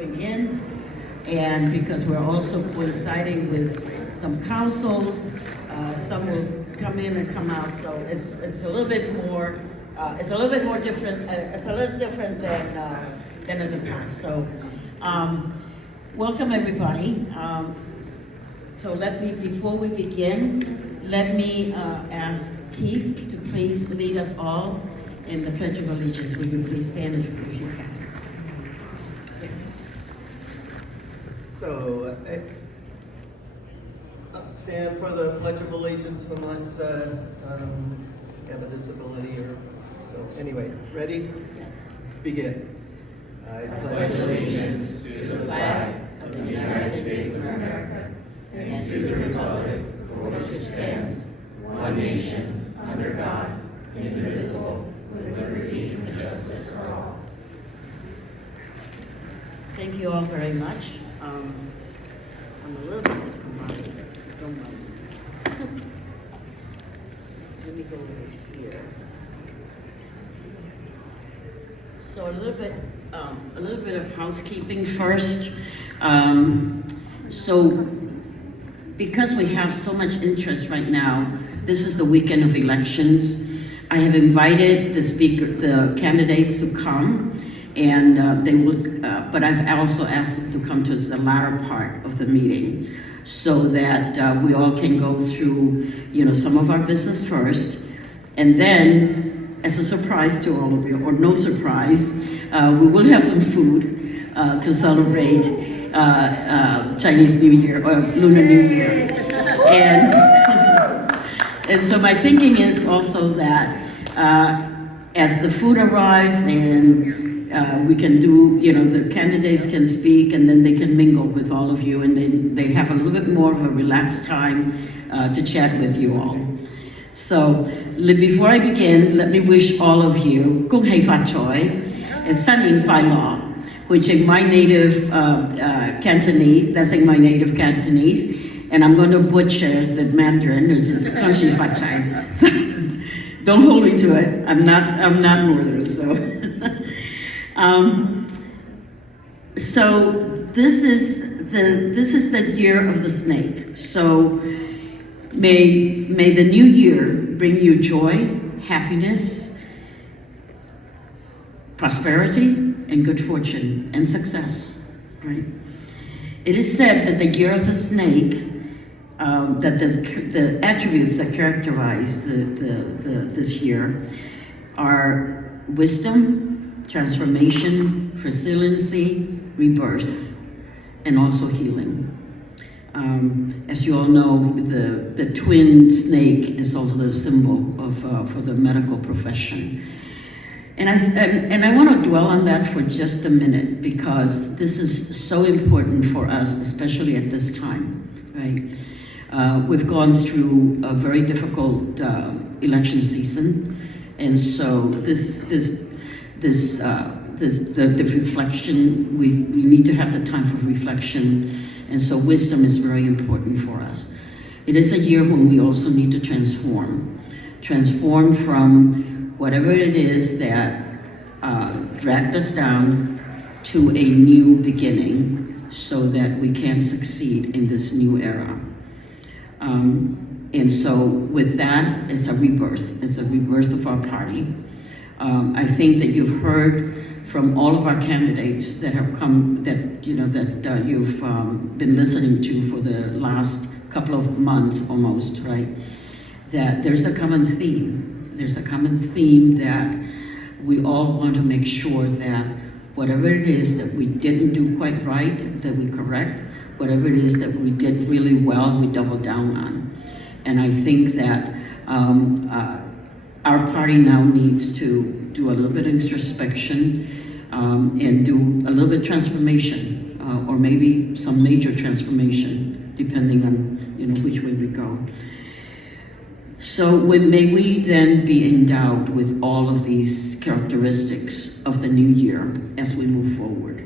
bring in, and because we're also coinciding with some councils, some will come in and come out, so it's a little bit more different. It's a little different than in the past. So, welcome everybody. So before we begin, let me ask Keith to please lead us all in the Pledge of Allegiance. Will you please stand if you can? So, stand for the Pledge of Allegiance unless you have a disability or so. Anyway, ready? Yes. Begin. I pledge allegiance to the flag of the United States of America and to the republic for which it stands, one nation, under God, indivisible, with liberty and justice for all. Thank you all very much. I'm a little bit discombobulated, so don't mind. Let me go over here. So a little bit of housekeeping first. So because we have so much interest right now, this is the weekend of elections. I have invited the candidates to come, and they will. But I've also asked them to come to the latter part of the meeting, so that we all can go through, some of our business first, and then, as a surprise to all of you, or no surprise, we will have some food to celebrate Chinese New Year or Lunar New Year, and so my thinking is also that as the food arrives and we can do, the candidates can speak and then they can mingle with all of you, and then they have a little bit more of a relaxed time to chat with you all. So before I begin, let me wish all of you Kung Hei Fa Choi and San Yin Fai Lo, which in my native Cantonese, that's in my native Cantonese, and I'm going to butcher the Mandarin, which is Kung Hei Fa Choi. So don't hold me to it. I'm not Northern, so. So this is the year of the snake. So may the new year bring you joy, happiness, prosperity, and good fortune and success. Right? It is said that the year of the snake, that the attributes that characterize this year are wisdom, transformation, resiliency, rebirth, and also healing. As you all know, the twin snake is also the symbol of for the medical profession. And I want to dwell on that for just a minute, because this is so important for us, especially at this time, right? We've gone through a very difficult election season, and so the reflection, we need to have the time for reflection, and so wisdom is very important for us. It is a year when we also need to transform from whatever it is that dragged us down to a new beginning, so that we can succeed in this new era. And so with that, it's a rebirth. It's a rebirth of our party. I think that you've heard from all of our candidates that have come, that you've been listening to for the last couple of months almost, right? That there's a common theme. There's a common theme that we all want to make sure that whatever it is that we didn't do quite right, that we correct. Whatever it is that we did really well, we double down on. And I think that our party now needs to do a little bit of introspection and do a little bit of transformation, or maybe some major transformation, depending on which way we go. So may we then be endowed with all of these characteristics of the new year as we move forward.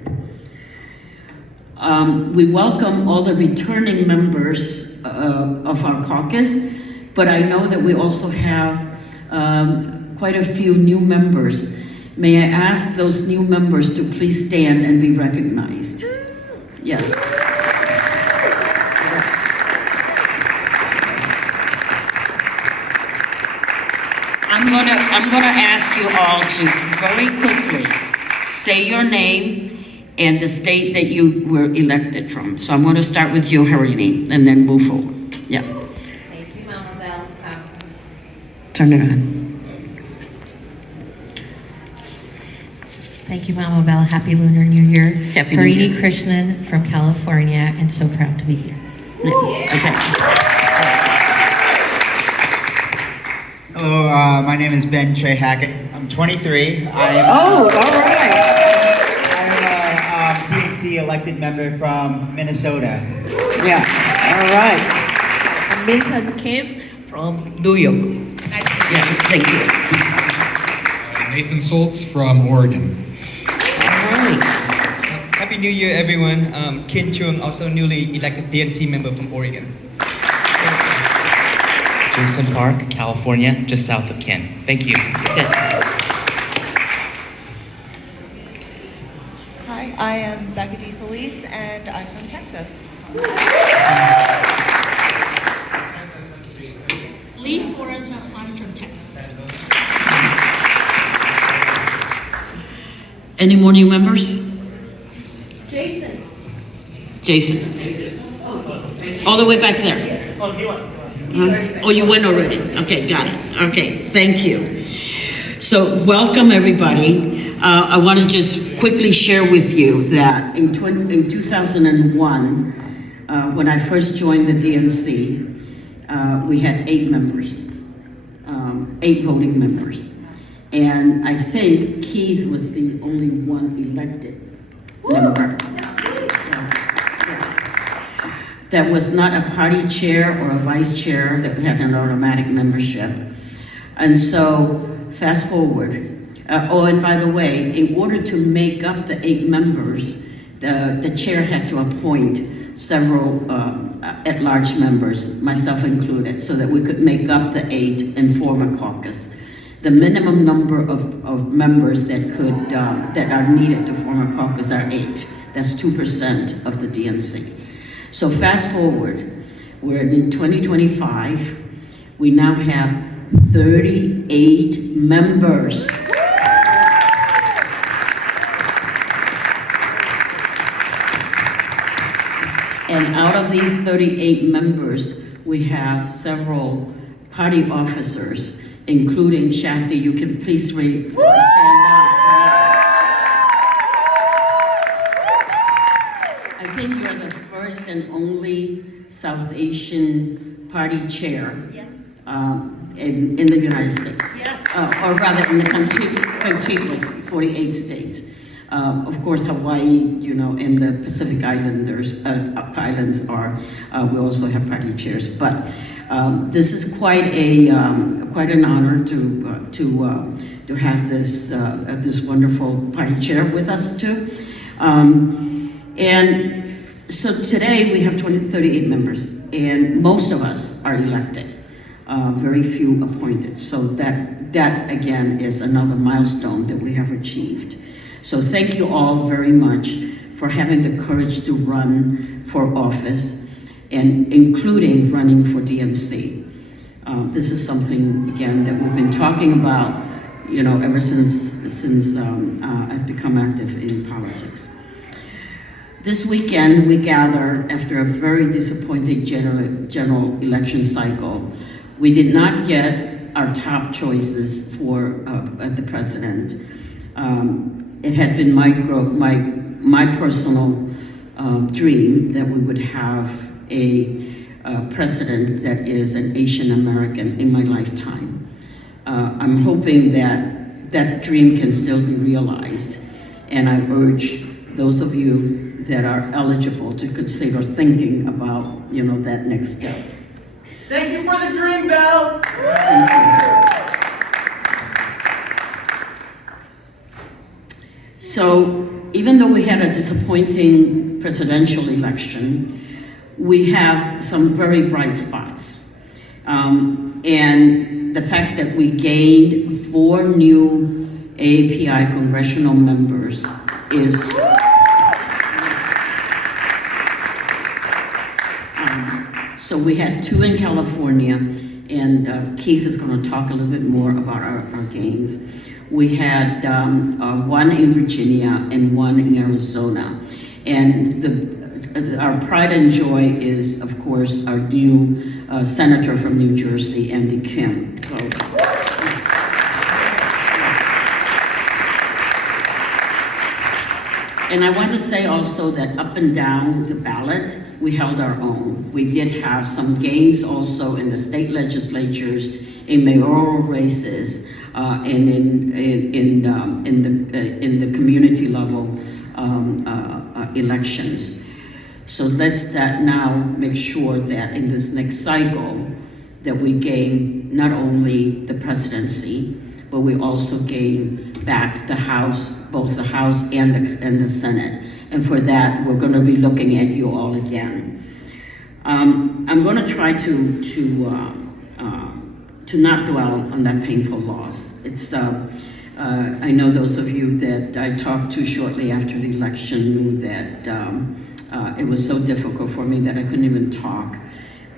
We welcome all the returning members of our caucus, but I know that we also have quite a few new members, May I ask those new members to please stand and be recognized? Yes. I'm gonna ask you all to very quickly say your name and the state that you were elected from. So I'm gonna start with you, Harini, and then move forward. Yeah. Thank you, Mama Bell. Turn it on. Thank you, Mama Bell. Happy Lunar New Year. Happy New Harini Year. Krishnan from California, and so proud to be here. Okay. Hello, my name is Ben Trey Hackett. I'm 23. Oh, all right. I'm a DNC elected member from Minnesota. Yeah, all right. I'm Vincent Kim from New York. Nice to meet you. Yeah, thank you. Nathan Soltz from Oregon. All right. Happy New Year, everyone. Kin Chung, also newly elected DNC member from Oregon. Jason Park, California, just south of Ken. Thank you. Hi, I am Becca DeFelice, and I'm from Texas. Lee Forrest, I'm from Texas. Any more new members? Jason. Jason. All the way back there. Huh? Oh, you went already. Okay, got it. Okay, thank you. So, welcome everybody. I want to just quickly share with you that in 2001, when I first joined the DNC, we had 8 members, 8 voting members. And I think Keith was the only one elected member. That was not a party chair or a vice chair that had an automatic membership. And so, fast forward. Oh, and by the way, in order to make up the 8 members, the chair had to appoint several at-large members, myself included, so that we could make up the 8 and form a caucus. The minimum number of members that could that are needed to form a caucus are 8. That's 2% of the DNC. So fast forward, we're in 2025. We now have 38 members. And out of these 38 members, we have several party officers, including Shasti. You can please stand up. I think you're the first and only South Asian party chair. Yes. In the United States. Yes. Or rather in the contiguous 48 states. Of course, Hawaii, and the Pacific Islands are, we also have party chairs. But this is quite an honor to have this wonderful party chair with us too. And so today we have 38 members, and most of us are elected. Very few appointed. So that again is another milestone that we have achieved. So thank you all very much for having the courage to run for office, and including running for DNC. This is something again that we've been talking about, ever since I've become active in politics. This weekend we gather after a very disappointing general election cycle. We did not get our top choices for the president. It had been my personal dream that we would have a president that is an Asian American in my lifetime. I'm hoping that dream can still be realized, and I urge those of you that are eligible to consider thinking about that next step. Thank you for the dream, Belle. Thank you. So, even though we had a disappointing presidential election, we have some very bright spots. And the fact that we gained 4 new AAPI congressional members is so we had 2 in California, and Keith is going to talk a little bit more about our gains. We had 1 in Virginia and 1 in Arizona. And our pride and joy is, of course, our new senator from New Jersey, Andy Kim. So, and I want to say also that up and down the ballot, we held our own. We did have some gains also in the state legislatures, in mayoral races, and in the community level elections. So let's now make sure that in this next cycle that we gain not only the presidency, but we also gain back the House, both the House and the Senate. And for that, we're going to be looking at you all again. I'm going to try to not dwell on that painful loss. It's I know those of you that I talked to shortly after the election knew that it was so difficult for me that I couldn't even talk.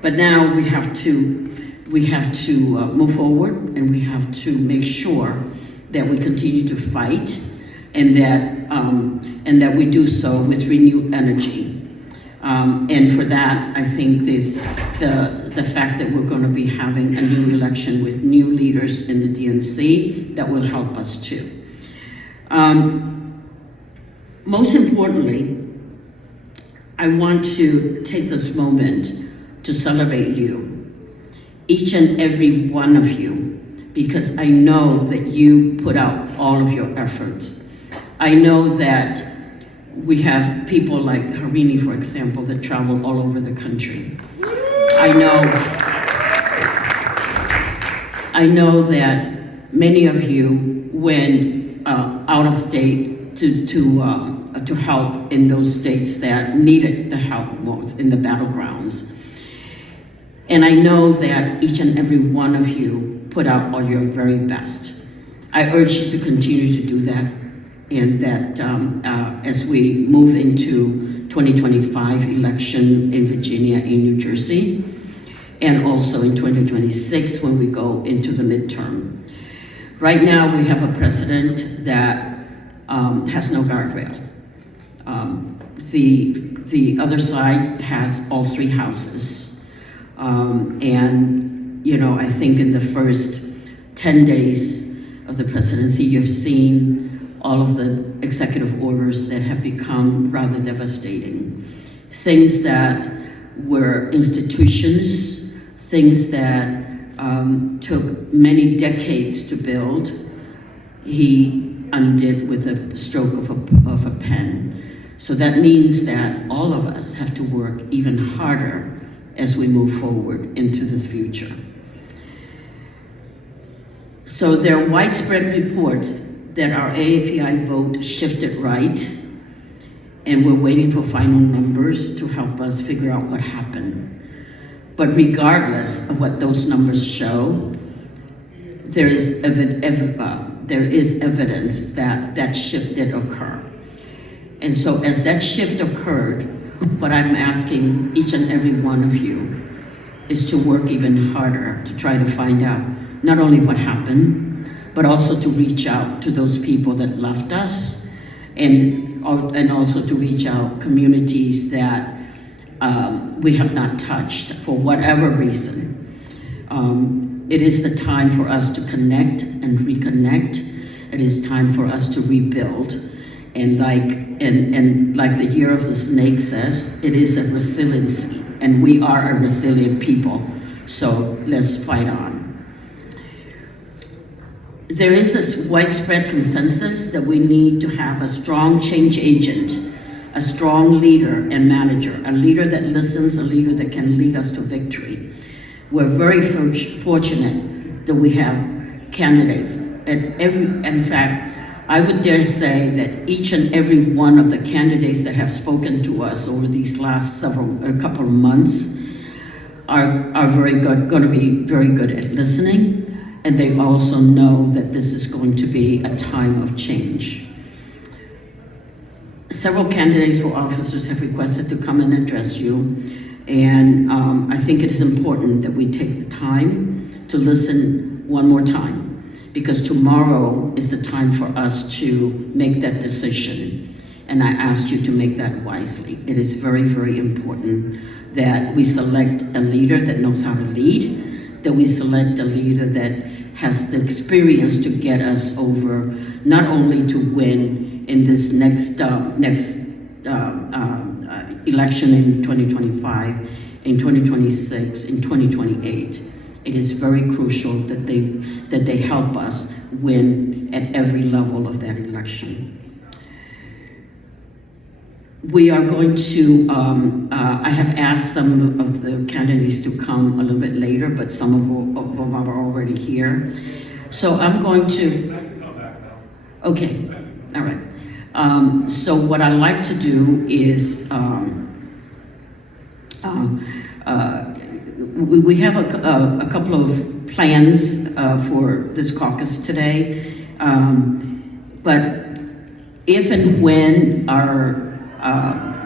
But now we have to move forward, and we have to make sure that we continue to fight, and that we do so with renewed energy. And for that, I think the fact that we're going to be having a new election with new leaders in the DNC, that will help us too. Most importantly, I want to take this moment to celebrate you, each and every one of you, because I know that you put out all of your efforts. I know that we have people like Harini, for example, that travel all over the country. I know that many of you went out of state to help in those states that needed the help most in the battlegrounds. And I know that each and every one of you put out all your very best. I urge you to continue to do that, and that as we move into 2025 election in Virginia and New Jersey, and also in 2026 when we go into the midterm. Right now we have a president that has no guardrail. The other side has all 3 houses. And, you know, I think in the first 10 days of the presidency, you've seen all of the executive orders that have become rather devastating. Things that were institutions, things that took many decades to build, he undid with a stroke of a pen. So that means that all of us have to work even harder as we move forward into this future. So there are widespread reports that our AAPI vote shifted right, and we're waiting for final numbers to help us figure out what happened. But regardless of what those numbers show, there is evidence that that shift did occur. And so as that shift occurred, what I'm asking each and every one of you is to work even harder to try to find out not only what happened, but also to reach out to those people that left us, and also to reach out communities that we have not touched for whatever reason. It is the time for us to connect and reconnect. It is time for us to rebuild. And like the Year of the Snake says, it is a resiliency, and we are a resilient people. So let's fight on. There is this widespread consensus that we need to have a strong change agent, a strong leader and manager, a leader that listens, a leader that can lead us to victory. We're very fortunate that we have candidates in fact, I would dare say that each and every one of the candidates that have spoken to us over these last couple of months are very good, going to be very good at listening and they also know that this is going to be a time of change. Several candidates for officers have requested to come and address you, and I think it is important that we take the time to listen one more time, because tomorrow is the time for us to make that decision, and I ask you to make that wisely. It is very, very important that we select a leader that knows how to lead, that we select a leader that has the experience to get us over, not only to win in this next election in 2025, in 2026, in 2028. It is very crucial that they help us win at every level of that election. We are going to, I have asked some of the candidates to come a little bit later, but some of them are already here. So I'm going to, okay, all right. So what I like to do is, we have a couple of plans for this caucus today, but if and when our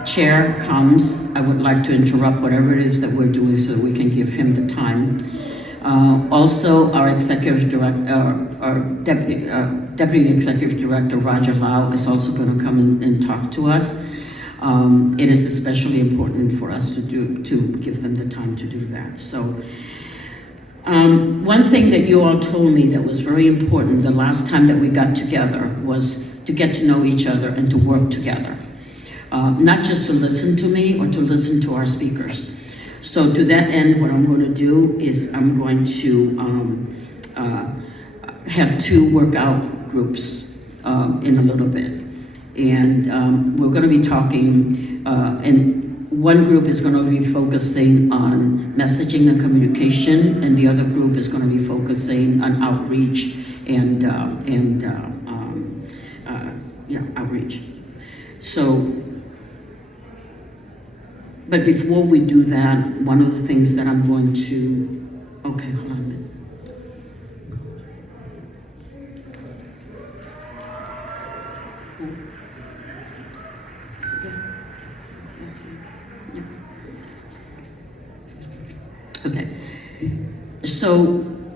chair comes, I would like to interrupt whatever it is that we're doing so that we can give him the time. Also, our executive director, our deputy executive director, Roger Lau, is also going to come and talk to us. It is especially important for us to give them the time to do that. So, one thing that you all told me that was very important the last time that we got together was to get to know each other and to work together. Not just to listen to me or to listen to our speakers. So to that end, what I'm going to do is I'm going to have 2 workout groups in a little bit. And we're going to be talking, and one group is going to be focusing on messaging and communication, and the other group is going to be focusing on outreach and outreach. So, but before we do that, one of the things that I'm going to, okay, hold on a minute. Okay, so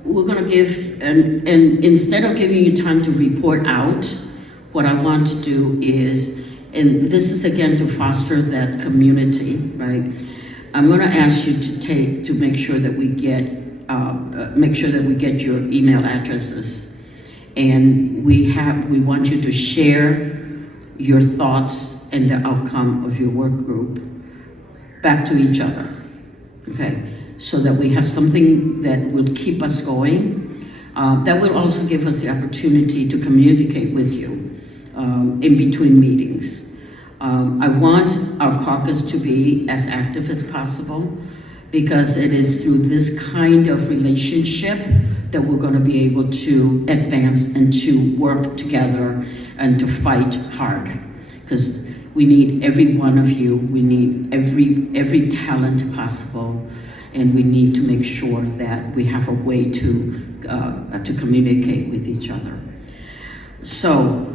we're going to give, and instead of giving you time to report out, what I want to do is, and this is again to foster that community, right? I'm going to ask you to make sure that we get your email addresses, and we want you to share your thoughts and the outcome of your work group back to each other, okay? So that we have something that will keep us going. That will also give us the opportunity to communicate with you in between meetings. I want our caucus to be as active as possible, because it is through this kind of relationship that we're going to be able to advance and to work together and to fight hard. Because we need every one of you, we need every talent possible, and we need to make sure that we have a way to communicate with each other. So,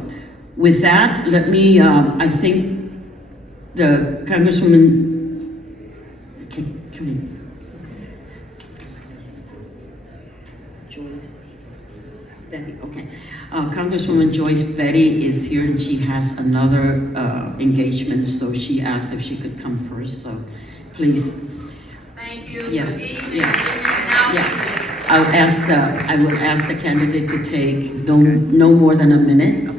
with that, let me, I think the Congresswoman, Joyce Betty, okay. Congresswoman Joyce Betty is here, and she has another engagement, so she asked if she could come first, so please. Thank you. Yeah, Good evening. yeah. I will ask the candidate to take no more than a minute,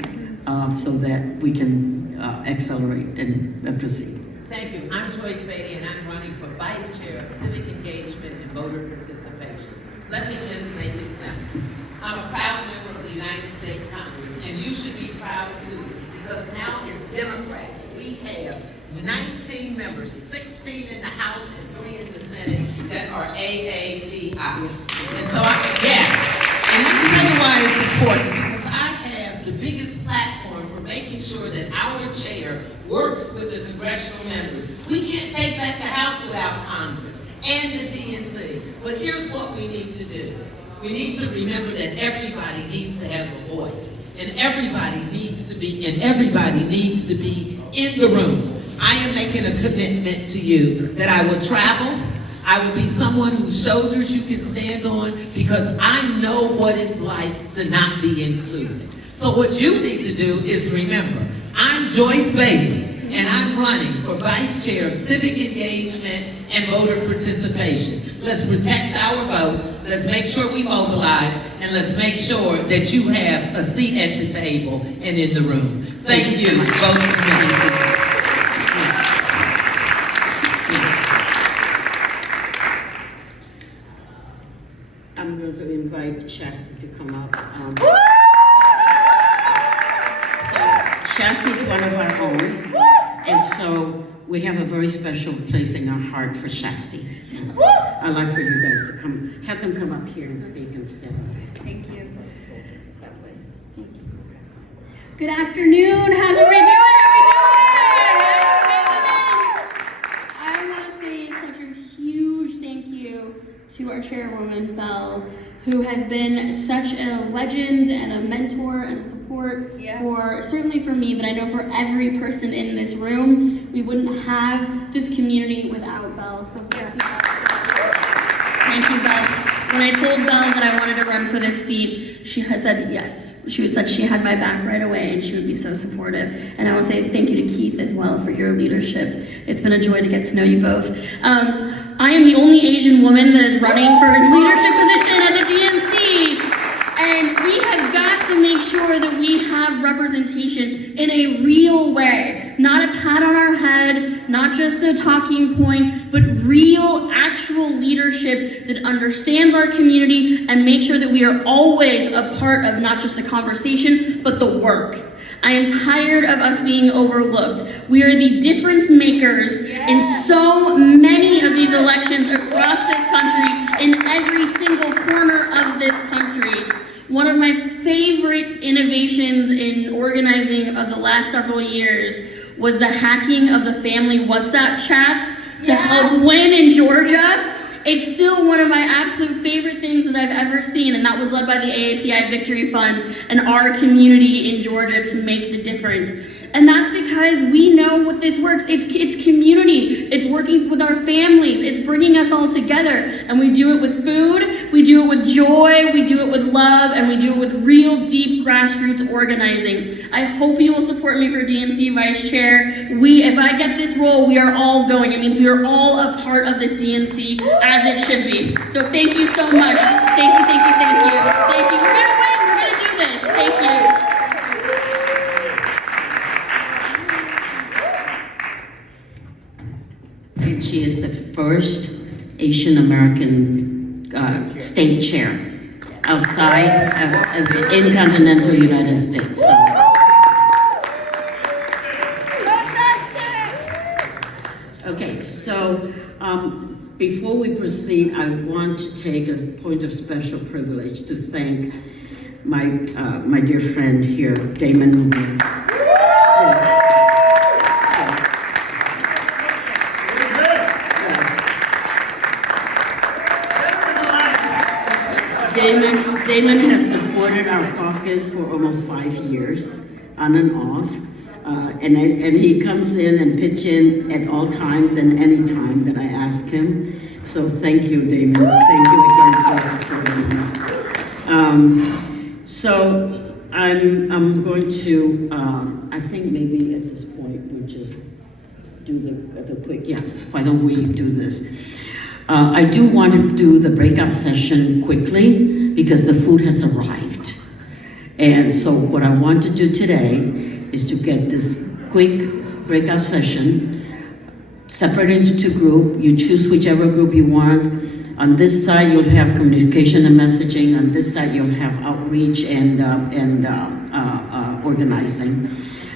so that we can accelerate and proceed. Thank you. I'm Joyce Beatty, and I'm running for Vice Chair of Civic Engagement and Voter Participation. Let me just make it simple. I'm a proud member of the United States Congress, and you should be proud too, because now as Democrats, we have 19 members, 16 in the House and 3 in the Senate that are AAPI. And so, yes, and let me tell you why it's important, because I have the biggest platform for making sure that our chair works with the congressional members. We can't take back the House without Congress and the DNC, but here's what we need to do. We need to remember that everybody needs to have a voice, and everybody needs to be in the room. I am making a commitment to you that I will travel. I will be someone whose shoulders you can stand on, because I know what it's like to not be included. So what you need to do is remember, I'm Joyce Bailey, and I'm running for Vice Chair of Civic Engagement and Voter Participation. Let's protect our vote, let's make sure we mobilize, and let's make sure that you have a seat at the table and in the room. Thank you so much. Vote for me. I'm going to invite Shasta to come up. Shasta is one of our own, and so we have a very special place in our heart for Shasti. So I'd like for you guys to have them come up here and speak instead. Thank you. Good afternoon. How's everybody doing? I want to say such a huge thank you to our chairwoman, Belle, who has been such a legend and a mentor and a support for, certainly for me, but I know for every person in this room. We wouldn't have this community without Belle, so thank you. Thank you, Belle. When I told Belle that I wanted to run for this seat, she had said yes. She said she had my back right away and she would be so supportive. And I want to say thank you to Keith as well for your leadership. It's been a joy to get to know you both. I am the only Asian woman that is running for a leadership position at the DNC. And we have got to make sure that we have representation in a real way. Not a pat on our head, not just a talking point, but real, actual leadership that understands our community and makes sure that we are always a part of not just the conversation, but the work. I am tired of us being overlooked. We are the difference makers in so many of these elections across this country, in every single corner of this country. One of my favorite innovations in organizing of the last several years was the hacking of the family WhatsApp chats to help win in Georgia. It's still one of my absolute favorite things that I've ever seen, and that was led by the AAPI Victory Fund and our community in Georgia to make the difference. And that's because we know what this works. It's community. It's working with our families. It's bringing us all together. And we do it with food, we do it with joy, we do it with love, and we do it with real deep grassroots organizing. I hope you will support me for DNC Vice Chair. If I get this role, we are all going. It means we are all a part of this DNC as it should be. So thank you so much. Thank you, thank you, thank you. Thank you. We're gonna win. We're gonna do this. Thank you. And she is the first Asian American state chair outside of in continental United States. So. Okay, so before we proceed, I want to take a point of special privilege to thank my dear friend here, Damon. Yes. Damon has supported our caucus for almost 5 years, on and off, and he comes in and pitches in at all times and any time that I ask him. So thank you, Damon. Thank you again for supporting us. So I'm going to, I think maybe at this point we'll just do the quick, yes, why don't we do this? I do want to do the breakout session quickly because the food has arrived. And so what I want to do today is to get this quick breakout session separated into two groups. You choose whichever group you want. On this side, you'll have communication and messaging. On this side, you'll have outreach and organizing.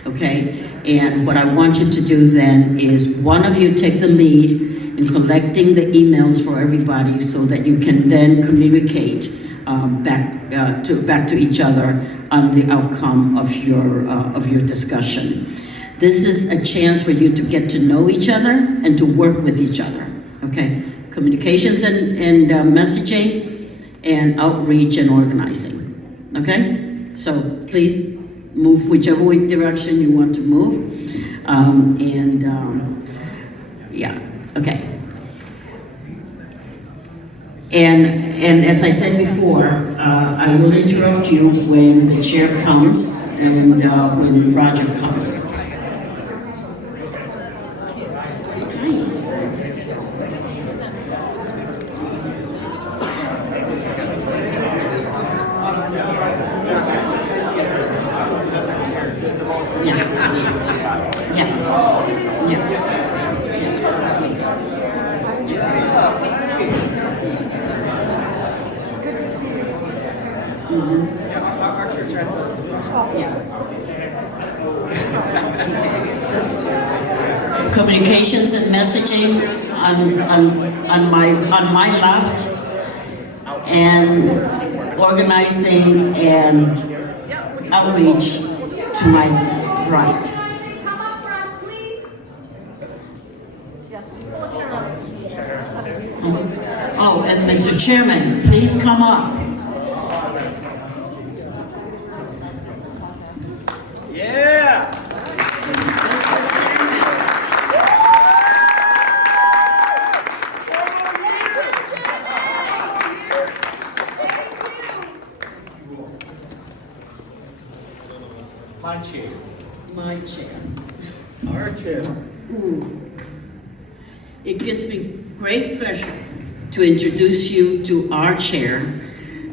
Okay? And what I want you to do then is one of you take the lead in collecting the emails for everybody so that you can then communicate back to each other on the outcome of your discussion. This is a chance for you to get to know each other and to work with each other. Okay, communications and messaging, and outreach and organizing. Okay? So please move whichever way direction you want to move. Yeah, okay. And as I said before, I will interrupt you when the chair comes and when Roger comes. Communications and messaging on my left, and organizing and outreach to my right. Oh, and Mr. Chairman, please come up. My chair. My chair. Our chair. It gives me great pleasure to introduce you to our chair,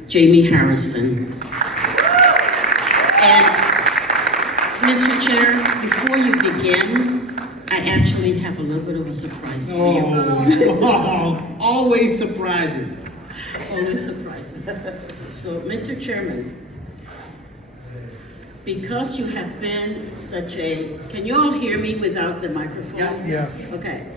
Jamie Harrison. And Mr. Chair, before you begin, I actually have a little bit of a surprise for you. Oh, always surprises. Always surprises. So, Mr. Chairman, because you have been such a, can you all hear me without the microphone? Yes. Okay.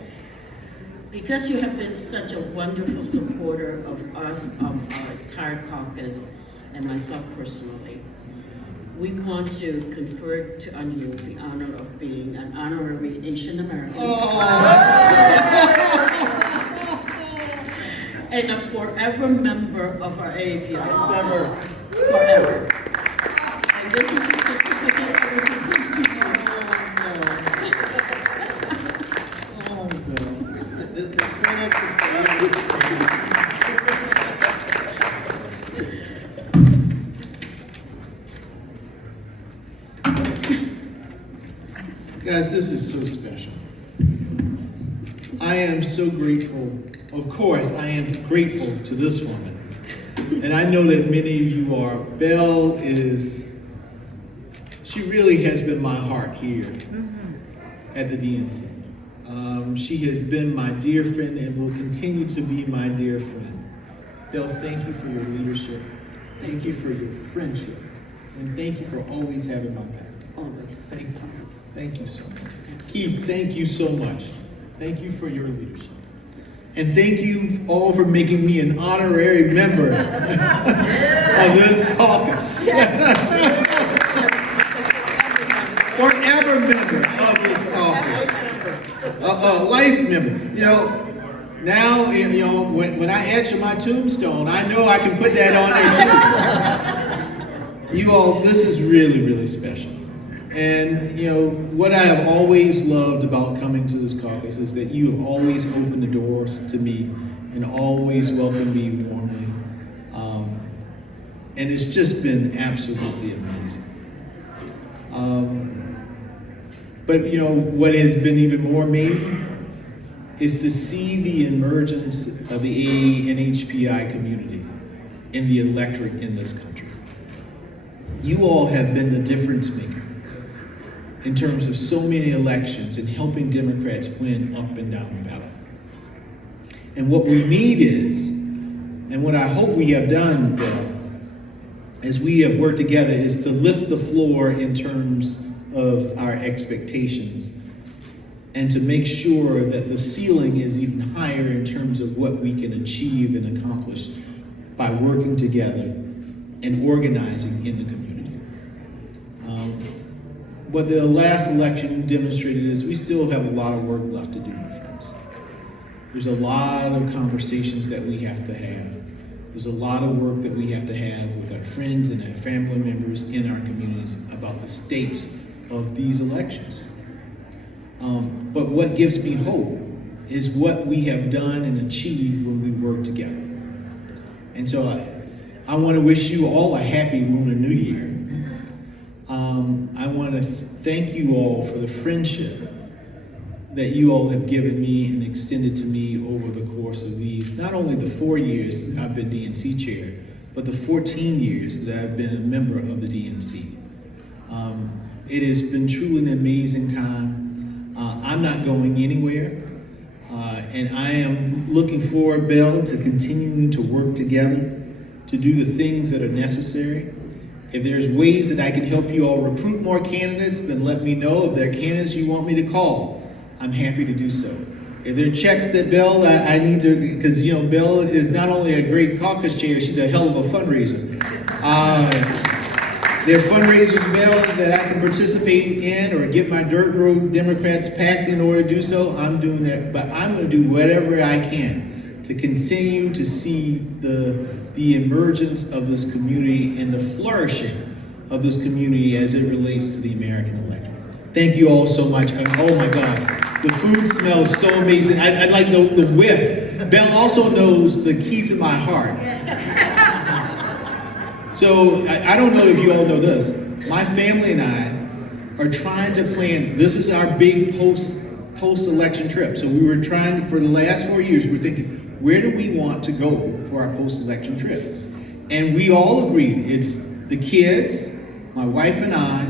Because you have been such a wonderful supporter of us, of our entire caucus, and myself personally, we want to confer on you the honor of being an honorary Asian American. And a forever member of our AAPI caucus. Forever. And this is the certificate I represent to you. The straight X is for you. Guys, this is so special. I am so grateful. Of course, I am grateful to this woman. And I know that many of you are. Belle is, she really has been my heart here at the DNC. She has been my dear friend and will continue to be my dear friend. Belle, thank you for your leadership. Thank you for your friendship. And thank you for always having my back. Always. Thank you. Thank you so much. Keith, thank you so much. Thank you for your leadership. And thank you all for making me an honorary member of this caucus. Forever member of this caucus. A life member. You know, now, you know, when I etch on my tombstone, I know I can put that on there too. You all, this is really, really special. And, you know, what I have always loved about coming to this caucus is that you have always opened the doors to me and always welcomed me warmly. And it's just been absolutely amazing. But, you know, what has been even more amazing is to see the emergence of the AA and HPI community in the electorate in this country. You all have been the difference maker in terms of so many elections and helping Democrats win up and down the ballot. And what we need is, and what I hope we have done, Bill, as we have worked together, is to lift the floor in terms of our expectations and to make sure that the ceiling is even higher in terms of what we can achieve and accomplish by working together and organizing in the community. What the last election demonstrated is we still have a lot of work left to do, my friends. There's a lot of conversations that we have to have. There's a lot of work that we have to have with our friends and our family members in our communities about the stakes of these elections. But what gives me hope is what we have done and achieved when we work together. And so I want to wish you all a happy Lunar New Year. I want to thank you all for the friendship that you all have given me and extended to me over the course of these, not only the 4 years that I've been DNC chair, but the 14 years that I've been a member of the DNC. It has been truly an amazing time. I'm not going anywhere, and I am looking forward, Bill, to continuing to work together to do the things that are necessary. If there's ways that I can help you all recruit more candidates, then let me know. If there are candidates you want me to call, I'm happy to do so. If there are checks that Bill, I need to, because Bill is not only a great caucus chair, she's a hell of a fundraiser. There are fundraisers, Bill, that I can participate in or get my dirt road Democrats packed in order to do so. I'm doing that, but I'm going to do whatever I can to continue to see the emergence of this community and the flourishing of this community as it relates to the American electorate. Thank you all so much. And oh my God, the food smells so amazing. I like the whiff. Belle also knows the key to my heart. So I don't know if you all know this. My family and I are trying to plan, this is our big post-election trip. So we were trying, for the last 4 years, we're thinking, where do we want to go for our post-election trip? And we all agreed, it's the kids, my wife and I,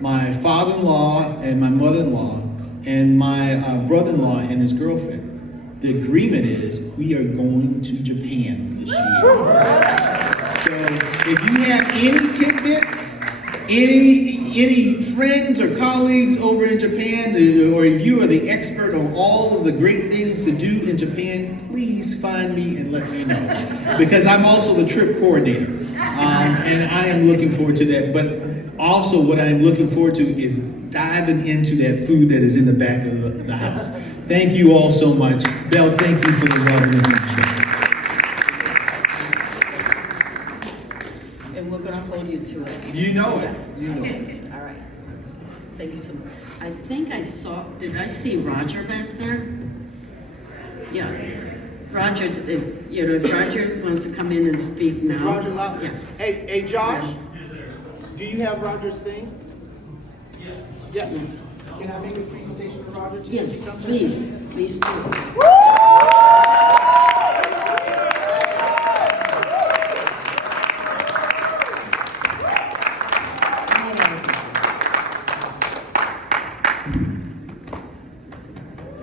my father-in-law and my mother-in-law, and my brother-in-law and his girlfriend. The agreement is we are going to Japan this year. So if you have any tidbits, any friends or colleagues over in Japan, or if you are the expert on all of the great things to do in Japan, please find me and let me know. Because I'm also the trip coordinator. And I am looking forward to that. But also what I'm looking forward to is diving into that food that is in the back of the house. Thank you all so much. Belle, thank you for the love and the friendship. And we're going to hold you to it. You know it. Yes. You know Okay. it. All right. Thank you so much. I think did I see Roger back there? Yeah. Roger, if Roger wants to come in and speak now. Is Roger loud? Yes. Hey, Josh? Do you have Roger's thing? Yes. Yeah. Can I make a presentation to Roger? Yes, please. Please do.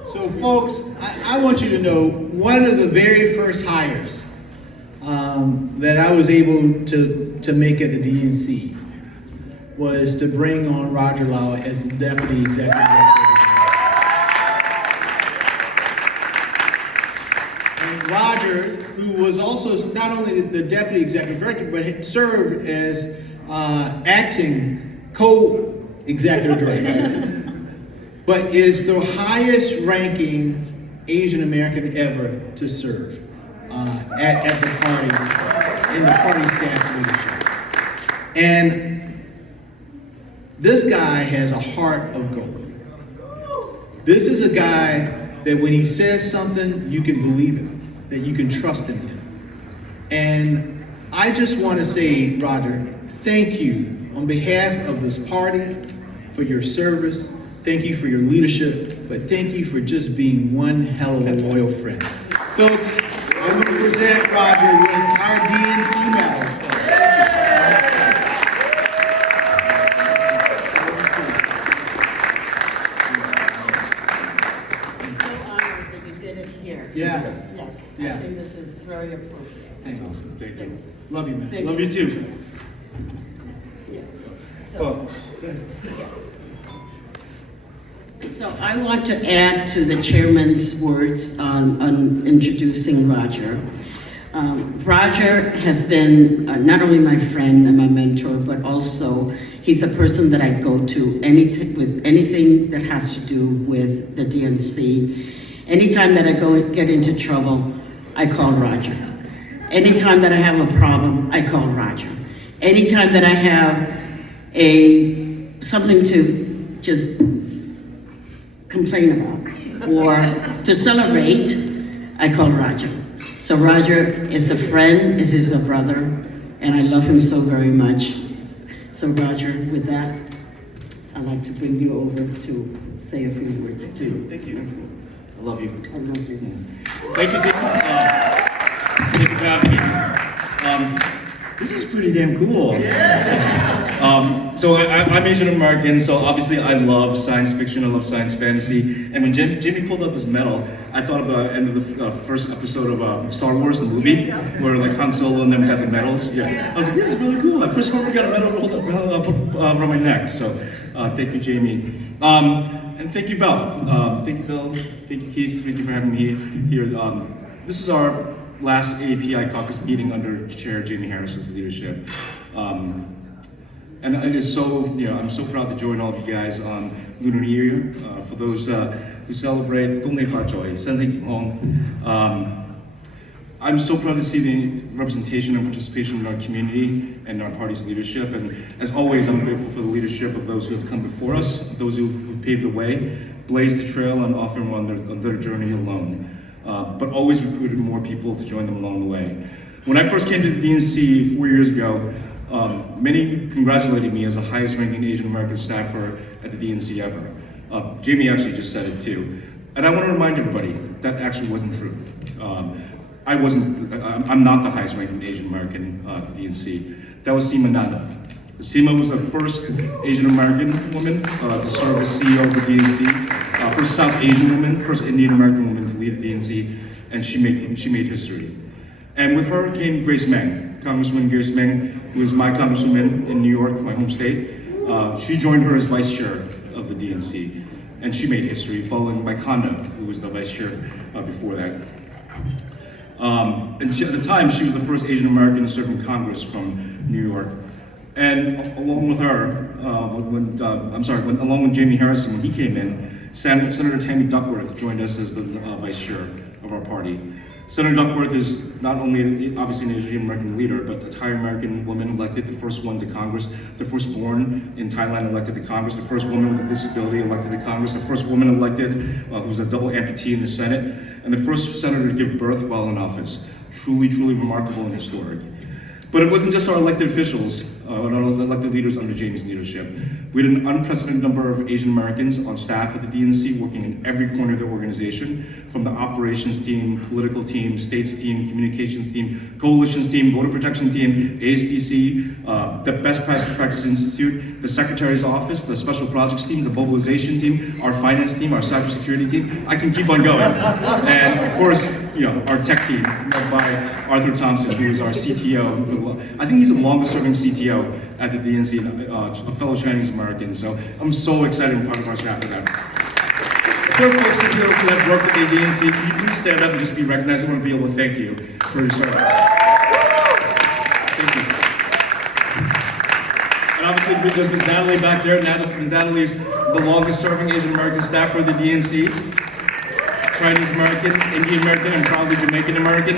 So folks, I want you to know one of the very first hires that I was able to make at the DNC was to bring on Roger Lau as the Deputy Executive Director. And Roger, who was also not only the Deputy Executive Director, but had served as acting co-executive director, but is the highest ranking Asian American ever to serve at the party, in the party staff leadership. And this guy has a heart of gold. This is a guy that when he says something, you can believe it, that you can trust in him. And I just want to say, Roger, thank you on behalf of this party for your service. Thank you for your leadership, but thank you for just being one hell of a loyal friend. Folks, I'm going to present Roger with our DNC medal. I'm so honored that you did it here. Yes. Yes. I Yes. think this is very appropriate. Thank you. Thank you. Love you, man. Thank Love you too. Yes. Oh, So I want to add to the chairman's words on introducing Roger. Roger has been not only my friend and my mentor, but also he's the person that I go to with anything that has to do with the DNC. Anytime that I get into trouble, I call Roger. Anytime that I have a problem, I call Roger. Anytime that I have something to just complain about or to celebrate, I call Roger. So Roger is a friend, is a brother, and I love him so very much. So Roger, with that, I'd like to bring you over to say a few words too. Thank you. I love you. I love you. Thank you, Tim. Thank you for having me. This is pretty damn cool. So I'm Asian American, so obviously I love science fiction, I love science fantasy. And when Jimmy pulled out this medal, I thought of the end of the first episode of Star Wars, the movie, where like Han Solo and them got the medals. Yeah, I was like, this is really cool. I first ever got a medal rolled up around my neck. So thank you, Jamie. And thank you, Belle. Thank you, Belle. Thank you, Keith. Thank you for having me here. This is our last AAPI Caucus meeting under Chair Jamie Harris's leadership. And it is so, I'm so proud to join all of you guys on Lunar New Year. For those who celebrate, Gong Lei Fa Choi, Sen Lei Kim Hong. I'm so proud to see the representation and participation in our community and our party's leadership. And as always, I'm grateful for the leadership of those who have come before us, those who paved the way, blazed the trail, and often were on their journey alone. But always recruited more people to join them along the way. When I first came to the DNC 4 years ago, many congratulated me as the highest ranking Asian American staffer at the DNC ever. Jamie actually just said it too. And I want to remind everybody that actually wasn't true. I'm not the highest ranking Asian American at the DNC. That was Seema Nanda. Seema was the first Asian American woman to serve as CEO of the DNC, first South Asian woman, first Indian American woman to lead the DNC, and she made history. And with her came Grace Meng, Congresswoman Grace Meng, who is my congresswoman in New York, my home state. She joined her as vice chair of the DNC, and she made history, following Mike Honda, who was the vice chair before that. And at the time, she was the first Asian American to serve in Congress from New York. And along with her, along with Jamie Harrison, when he came in, Senator Tammy Duckworth joined us as the vice chair of our party. Senator Duckworth is not only obviously an Asian American leader, but a Thai American woman elected, the first one to Congress, the first born in Thailand elected to Congress, the first woman with a disability elected to Congress, the first woman elected who was a double amputee in the Senate, and the first senator to give birth while in office. Truly, truly remarkable and historic. But it wasn't just our elected officials and our elected leaders under Jamie's leadership. We had an unprecedented number of Asian Americans on staff at the DNC working in every corner of the organization, from the operations team, political team, states team, communications team, coalitions team, voter protection team, ASDC, the Best Practice Institute, the Secretary's Office, the Special Projects team, the mobilization team, our finance team, our cybersecurity team. I can keep on going. And of course, our tech team, led by Arthur Thompson, who is our CTO. I think he's the longest serving CTO at the DNC, a fellow Chinese American. So I'm so excited and proud of our staff for that. There are folks in here who have worked at the DNC. Can you please stand up and just be recognized? I want to be able to thank you for your service. Thank you. And obviously, there's Ms. Natalie back there. Natalie's the longest serving Asian American staffer at the DNC. Chinese American, Indian American, and probably Jamaican American.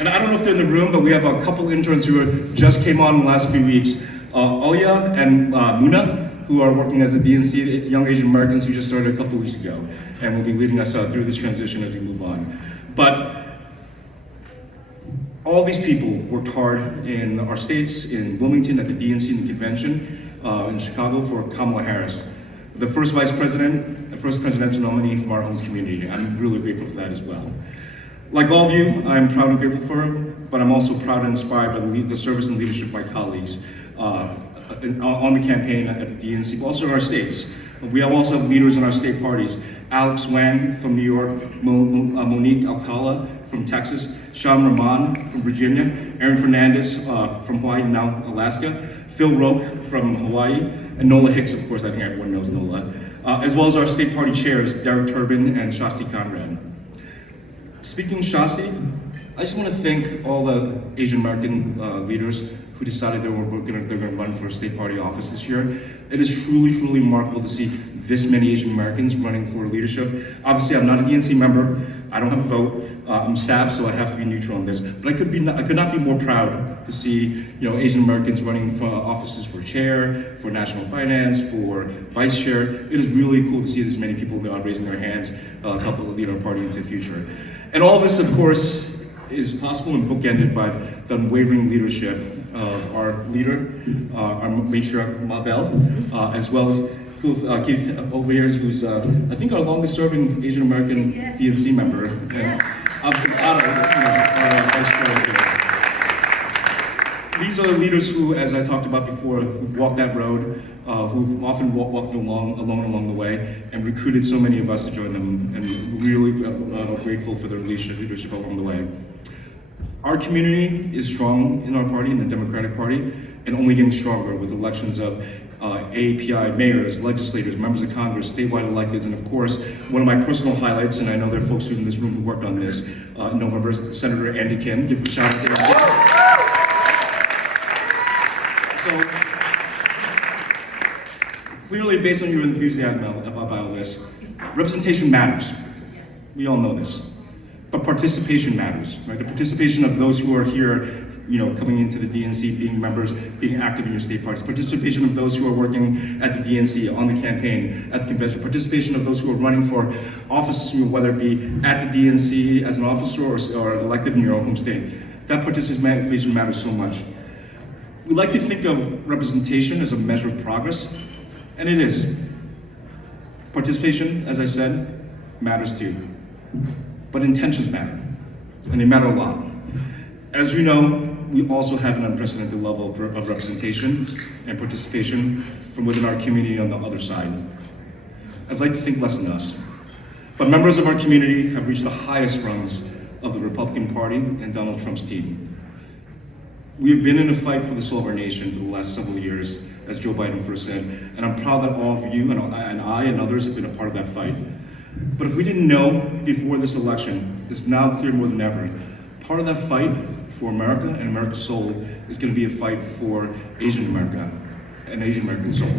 And I don't know if they're in the room, but we have a couple interns who just came on in the last few weeks. Oya and Muna, who are working as the DNC Young Asian Americans who just started a couple weeks ago, and will be leading us through this transition as we move on. But all these people worked hard in our states, in Wilmington at the DNC and the convention, in Chicago for Kamala Harris, the first vice president, the first presidential nominee from our own community. I'm really grateful for that as well. Like all of you, I'm proud and grateful for her, but I'm also proud and inspired by the service and leadership of my colleagues on the campaign at the DNC, but also in our states. We also have leaders in our state parties. Alex Wan from New York, Monique Alcala from Texas, Sean Rahman from Virginia, Aaron Fernandez from Hawaii, now Alaska, Phil Roque from Hawaii, and Nola Hicks, of course, I think everyone knows Nola, as well as our state party chairs, Derek Turbin and Shasti Conrad. Speaking of Shasti, I just want to thank all the Asian American leaders who decided they're gonna run for a state party office this year. It is truly, truly remarkable to see this many Asian Americans running for leadership. Obviously, I'm not a DNC member. I don't have a vote. I'm staff, so I have to be neutral on this. But I could not be more proud to see Asian Americans running for offices for chair, for national finance, for vice chair. It is really cool to see this many people raising their hands to help lead our party into the future. And all this, of course, is possible and bookended by the unwavering leadership of our leader, our matriarch Mabel, as well as Keith over here, who's I think our longest serving Asian American DNC member. And obviously our vice chair. These are the leaders who, as I talked about before, who've walked that road, who've often walked along the way, and recruited so many of us to join them, and really grateful for their leadership along the way. Our community is strong in our party, in the Democratic Party, and only getting stronger with elections of AAPI mayors, legislators, members of Congress, statewide electeds, and of course, one of my personal highlights, and I know there are folks in this room who worked on this, in November, Senator Andy Kim. Give a shout out to him. So, clearly, based on your enthusiasm about all this, representation matters. We all know this. But participation matters, right? The participation of those who are here, coming into the DNC, being members, being active in your state parties. Participation of those who are working at the DNC, on the campaign, at the convention. Participation of those who are running for office, whether it be at the DNC as an officer or elected in your own home state. That participation matters so much. We like to think of representation as a measure of progress, and it is. Participation, as I said, matters too. But intentions matter, and they matter a lot. As you know, we also have an unprecedented level of representation and participation from within our community on the other side. I'd like to think less than us. But members of our community have reached the highest rungs of the Republican Party and Donald Trump's team. We have been in a fight for the soul of our nation for the last several years, as Joe Biden first said, and I'm proud that all of you and I and others have been a part of that fight. But if we didn't know before this election, it's now clear more than ever. Part of that fight for America and America's soul is going to be a fight for Asian America and Asian American soul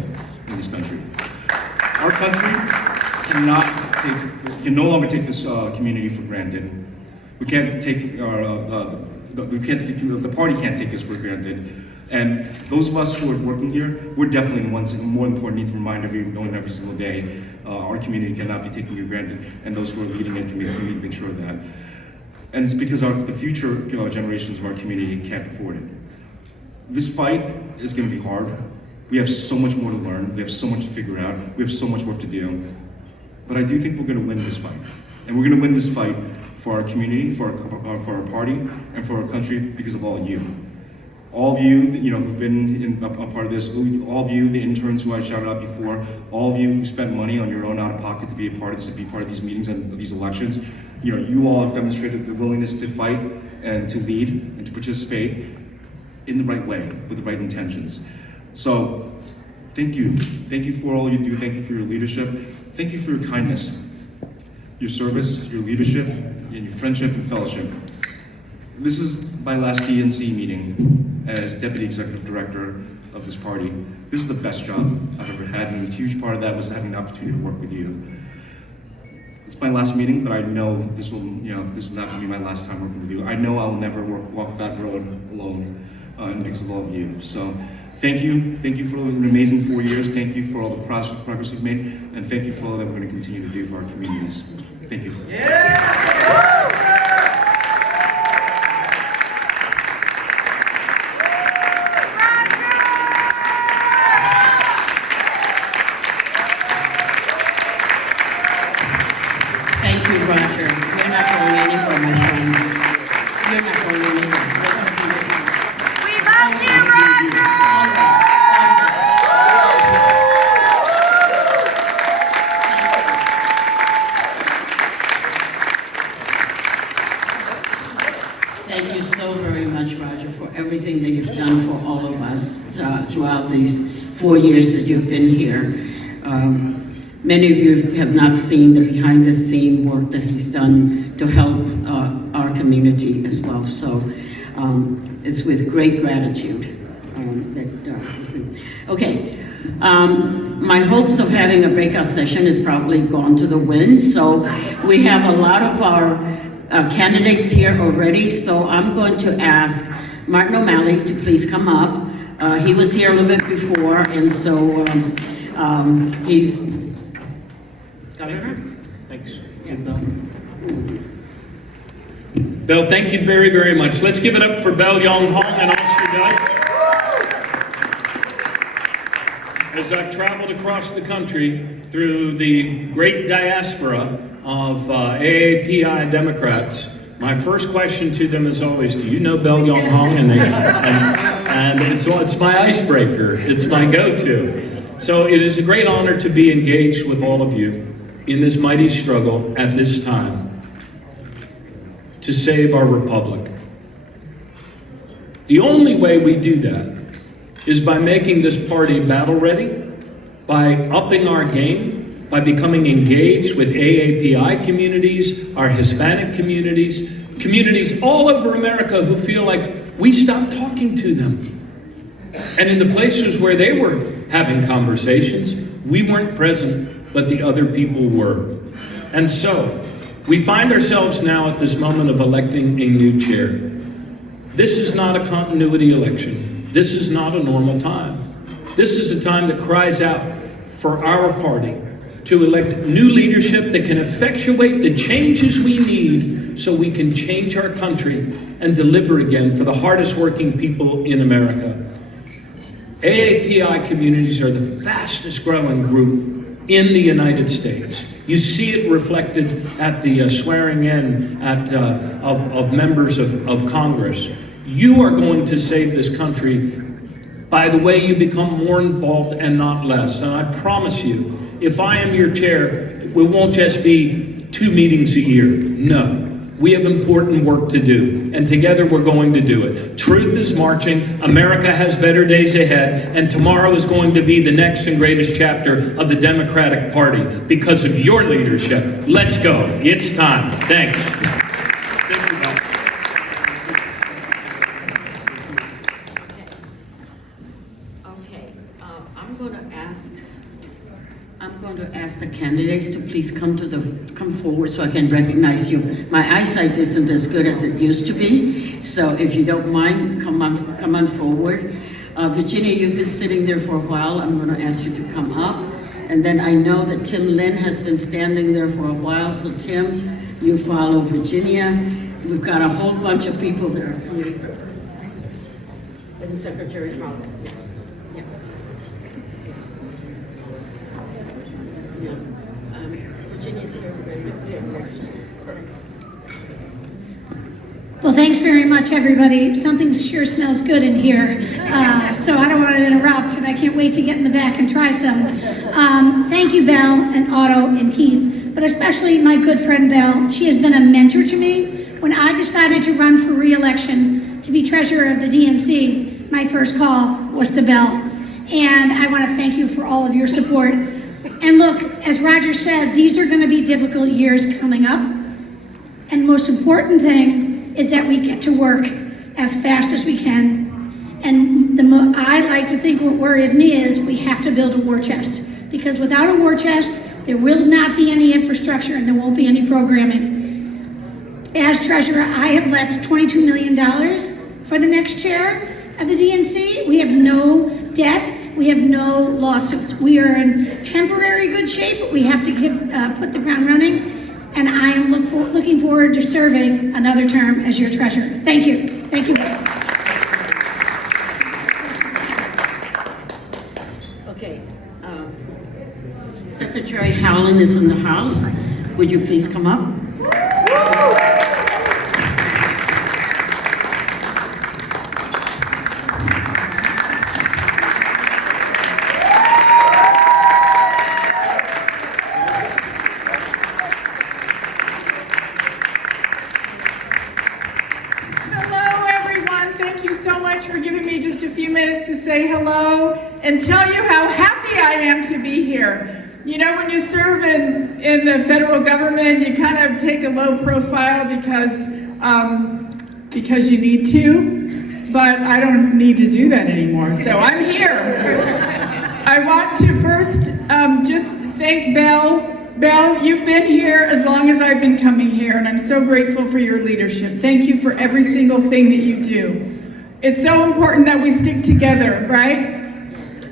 in this country. Our country can no longer take this community for granted. We can't take the party can't take us for granted. And those of us who are working here, we're definitely the ones more important need to remind everyone every single day. Our community cannot be taken for granted, and those who are leading it can make sure of that. And it's because the future generations of our community can't afford it. This fight is going to be hard. We have so much more to learn. We have so much to figure out. We have so much work to do. But I do think we're going to win this fight. And we're going to win this fight for our community, for our party, and for our country because of all of you. All of you, who've been a part of this, all of you, the interns who I shouted out before, all of you who spent money on your own out of pocket to be a part of this, to be part of these meetings and these elections, you all have demonstrated the willingness to fight and to lead and to participate in the right way, with the right intentions. So, thank you. Thank you for all you do. Thank you for your leadership. Thank you for your kindness, your service, your leadership, and your friendship and fellowship. This is my last DNC meeting as Deputy Executive Director of this party. This is the best job I've ever had, and a huge part of that was having the opportunity to work with you. It's my last meeting, but I know this is not going to be my last time working with you. I know I will never walk that road alone, and because of all of you. So, thank you for an amazing 4 years. Thank you for all the progress we've made, and thank you for all that we're going to continue to do for our communities. Thank you. Thank you, Roger. You're not going anywhere, my friend. You're not going anywhere. You're going to be with us. We love you, Roger! Always, always. Thank you so very much, Roger, for everything that you've done for all of us throughout these 4 years that you've been here. Many of you have not seen the behind-the-scene work that he's done to help our community as well. So it's with great gratitude Okay. My hopes of having a breakout session is probably gone to the wind. So we have a lot of our candidates here already. So I'm going to ask Martin O'Malley to please come up. He was here a little bit before, and so he's. Governor? Thanks. Belle, thank you very, very much. Let's give it up for Belle Yong Hong and all she does. As I've traveled across the country through the great diaspora of AAPI Democrats, my first question to them is always, do you know Belle Yong Hong? And it's my icebreaker. It's my go-to. So it is a great honor to be engaged with all of you in this mighty struggle at this time to save our republic. The only way we do that is by making this party battle ready, by upping our game, by becoming engaged with AAPI communities, our Hispanic communities, communities all over America who feel like we stopped talking to them. And in the places where they were having conversations, we weren't present, but the other people were. And so, we find ourselves now at this moment of electing a new chair. This is not a continuity election. This is not a normal time. This is a time that cries out for our party to elect new leadership that can effectuate the changes we need so we can change our country and deliver again for the hardest working people in America. AAPI communities are the fastest growing group in the United States. You see it reflected at the swearing in of members of Congress. You are going to save this country by the way you become more involved and not less. And I promise you, if I am your chair, it won't just be 2 meetings a year. No, we have important work to do, and together we're going to do it. Truth is marching, America has better days ahead, and tomorrow is going to be the next and greatest chapter of the Democratic Party because of your leadership. Let's go. It's time. Thanks. I'm going to ask the candidates to please come forward so I can recognize you. My eyesight isn't as good as it used to be, so if you don't mind, come on forward. Virginia, you've been sitting there for a while. I'm going to ask you to come up. And then I know that Tim Lynn has been standing there for a while, so Tim, you follow Virginia. We've got a whole bunch of people there. And Secretary Caucus. Virginia's here. Well, thanks very much, everybody. Something sure smells good in here, so I don't want to interrupt, and I can't wait to get in the back and try some. Thank you, Belle and Otto and Keith, but especially my good friend Belle. She has been a mentor to me. When I decided to run for re-election to be treasurer of the DNC, my first call was to Belle, and I want to thank you for all of your support. And look, as Roger said, these are going to be difficult years coming up, and the most important thing is that we get to work as fast as we can. And I like to think what worries me is we have to build a war chest, because without a war chest, there will not be any infrastructure and there won't be any programming. As treasurer, I have left $22 million for the next chair of the DNC. We have no debt. We have no lawsuits. We are in temporary good shape, but we have to put the ground running. And I am looking forward to serving another term as your treasurer. Thank you. Thank you. Okay. Secretary Howland is in the house. Would you please come up? To say hello and tell you how happy I am to be here. You know, when you serve in the federal government, you kind of take a low profile because you need to. but I don't need to do that anymore, so I'm here. I want to first just thank Belle. Belle, you've been here as long as I've been coming here, and I'm so grateful for your leadership. Thank you for every single thing that you do. It's so important that we stick together, right?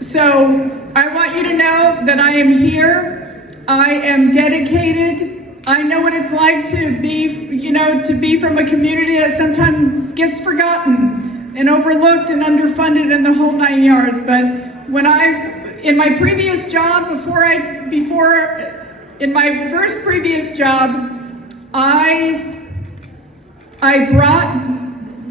So I want you to know that I am here. I am dedicated. I know what it's like to be from a community that sometimes gets forgotten and overlooked and underfunded and the whole 9 yards. But in my previous job, in my first previous job, I brought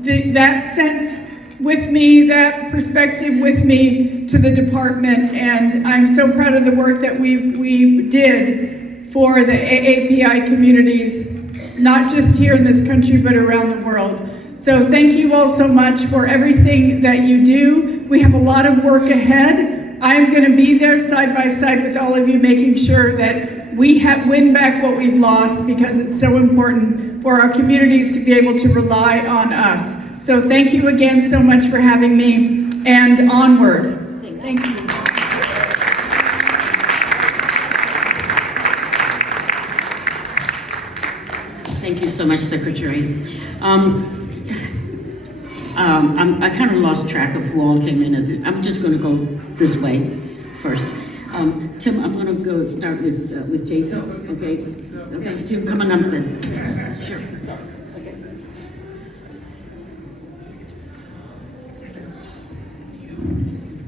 that sense with me, that perspective with me to the department, and I'm so proud of the work that we did for the AAPI communities, not just here in this country, but around the world. So thank you all so much for everything that you do. We have a lot of work ahead. I'm going to be there side by side with all of you, making sure that we win back what we've lost, because it's so important for our communities to be able to rely on us. So thank you again so much for having me, and onward. Thank you. Thank you so much, Secretary. I kind of lost track of who all came in. I'm just going to go this way first. Tim, I'm going to go start with Jason. Okay, Tim, come on up then. Sure. Okay.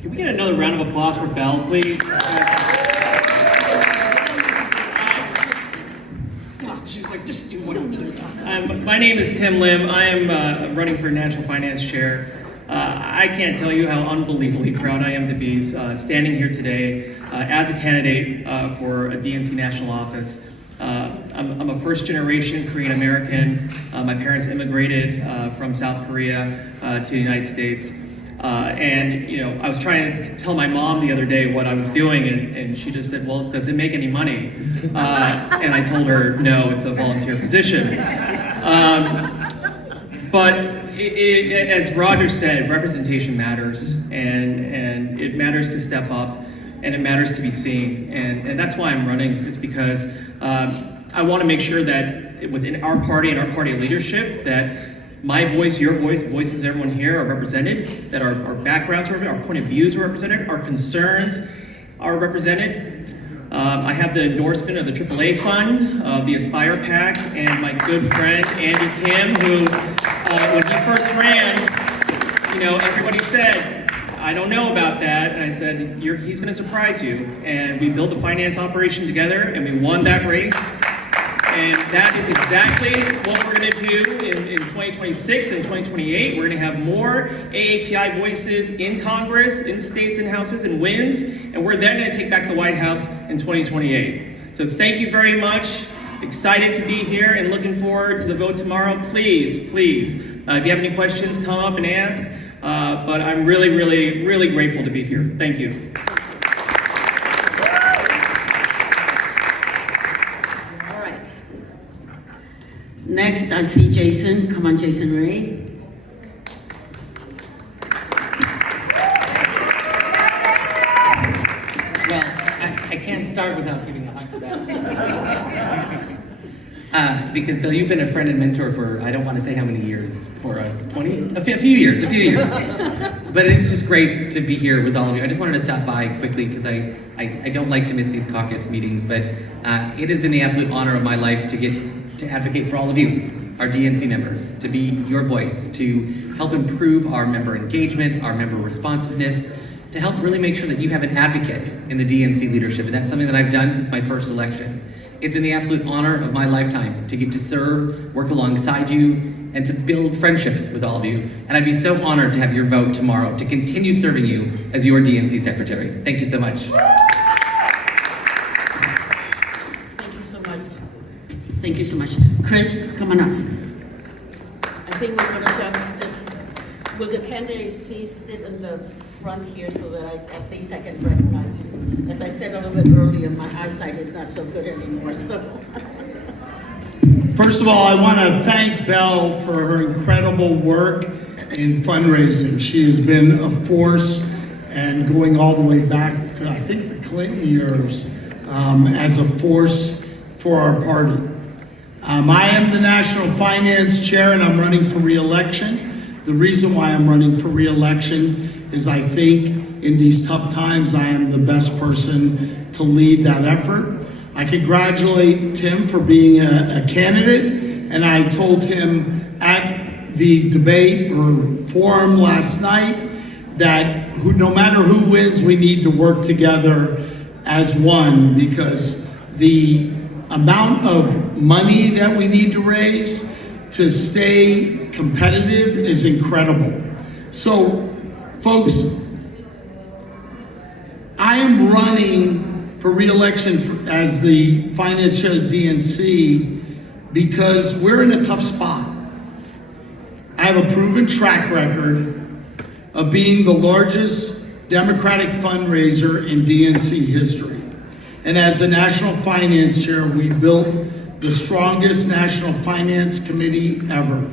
Can we get another round of applause for Belle, please? She's like, just do what I'm doing. My name is Tim Lim. I am running for National Finance Chair. I can't tell you how unbelievably proud I am to be standing here today as a candidate for a DNC national office. I'm a first-generation Korean American. My parents immigrated from South Korea to the United States. And I was trying to tell my mom the other day what I was doing, and she just said, well, does it make any money? And I told her, no, it's a volunteer position. But as Roger said, representation matters, and it matters to step up, and it matters to be seen. And that's why I'm running, is because I want to make sure that within our party and our party leadership, that my voice, your voice, voices of everyone here are represented, that our backgrounds are represented, our point of views are represented, our concerns are represented. I have the endorsement of the AAA Fund, of the Aspire PAC, and my good friend Andy Kim, who, when he first ran, everybody said, I don't know about that, and I said, he's going to surprise you. And we built a finance operation together, and we won that race. And that is exactly what we're going to do in 2026 and 2028. We're going to have more AAPI voices in Congress, in states and houses, and wins. And we're then going to take back the White House in 2028. So thank you very much. Excited to be here and looking forward to the vote tomorrow. Please, if you have any questions, come up and ask. But I'm really, really, really grateful to be here. Thank you. Next, I see Jason. Come on, Jason Ray. Well, I can't start without giving a hug to that. Because Bill, you've been a friend and mentor for, I don't want to say how many years for us, 20? A few years. But it's just great to be here with all of you. I just wanted to stop by quickly because I don't like to miss these caucus meetings, but it has been the absolute honor of my life to get to advocate for all of you, our DNC members, to be your voice, to help improve our member engagement, our member responsiveness, to help really make sure that you have an advocate in the DNC leadership. And that's something that I've done since my first election. It's been the absolute honor of my lifetime to get to serve, work alongside you, and to build friendships with all of you. And I'd be so honored to have your vote tomorrow to continue serving you as your DNC secretary. Thank you so much. Thank you so much. Chris, come on up. I think we're going to will the candidates please sit in the front here so that at least I can recognize you. As I said a little bit earlier, my eyesight is not so good anymore, so. First of all, I want to thank Belle for her incredible work in fundraising. She has been a force, and going all the way back to, I think, the Clinton years, as a force for our party. I am the National Finance Chair, and I'm running for re-election. The reason why I'm running for re-election is I think in these tough times, I am the best person to lead that effort. I congratulate Tim for being a candidate, and I told him at the debate or forum last night that no matter who wins, we need to work together as one, because the amount of money that we need to raise to stay competitive is incredible. So, folks, I am running for re-election as the finance chair of the DNC because we're in a tough spot. I have a proven track record of being the largest Democratic fundraiser in DNC history. And as the National Finance Chair, we built the strongest National Finance Committee ever.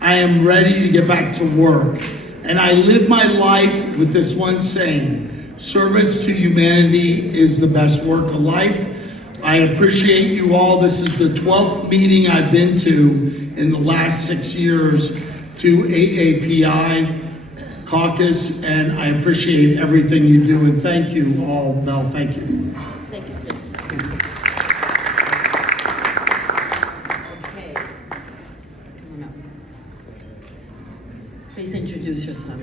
I am ready to get back to work. And I live my life with this one saying, service to humanity is the best work of life. I appreciate you all. This is the 12th meeting I've been to in the last 6 years to AAPI, Caucus, and I appreciate everything you do. And thank you all, Belle. Thank you. Thank you, Chris. Okay. Come on up. Please introduce yourself.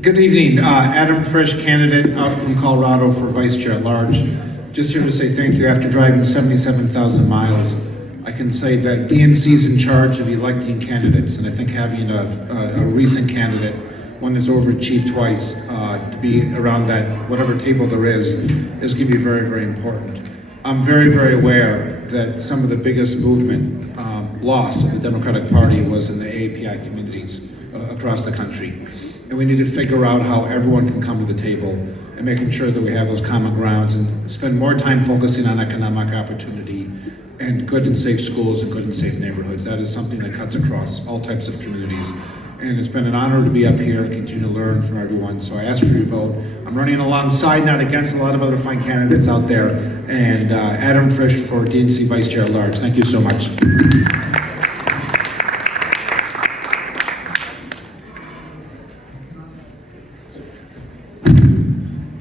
Good evening. Adam Frisch, candidate out from Colorado for Vice Chair at Large. Just here to say thank you. After driving 77,000 miles, I can say that DNC is in charge of electing candidates, and I think having a recent candidate, one that's overachieved twice, to be around that, whatever table there is going to be very, very important. I'm very, very aware that some of the biggest movement loss of the Democratic Party was in the AAPI communities across the country. And we need to figure out how everyone can come to the table and making sure that we have those common grounds and spend more time focusing on economic opportunity and good and safe schools and good and safe neighborhoods. That is something that cuts across all types of communities. And it's been an honor to be up here and continue to learn from everyone. So I ask for your vote. I'm running alongside, not against, a lot of other fine candidates out there. And Adam Frisch for DNC Vice Chair at Large. Thank you so much.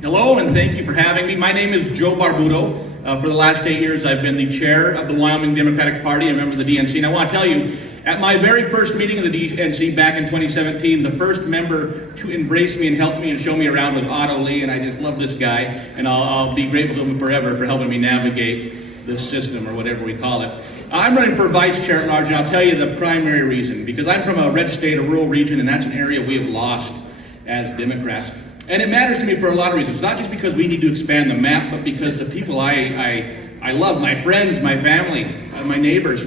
Hello, and thank you for having me. My name is Joe Barbuto. For the last 8 years, I've been the chair of the Wyoming Democratic Party and a member of the DNC. And I want to tell you, at my very first meeting of the DNC back in 2017, the first member to embrace me and help me and show me around was Otto Lee, and I just love this guy, and I'll be grateful to him forever for helping me navigate this system, or whatever we call it. I'm running for Vice Chair at Large, and I'll tell you the primary reason, because I'm from a red state, a rural region, and that's an area we have lost as Democrats. And it matters to me for a lot of reasons, not just because we need to expand the map, but because the people I love, my friends, my family, my neighbors,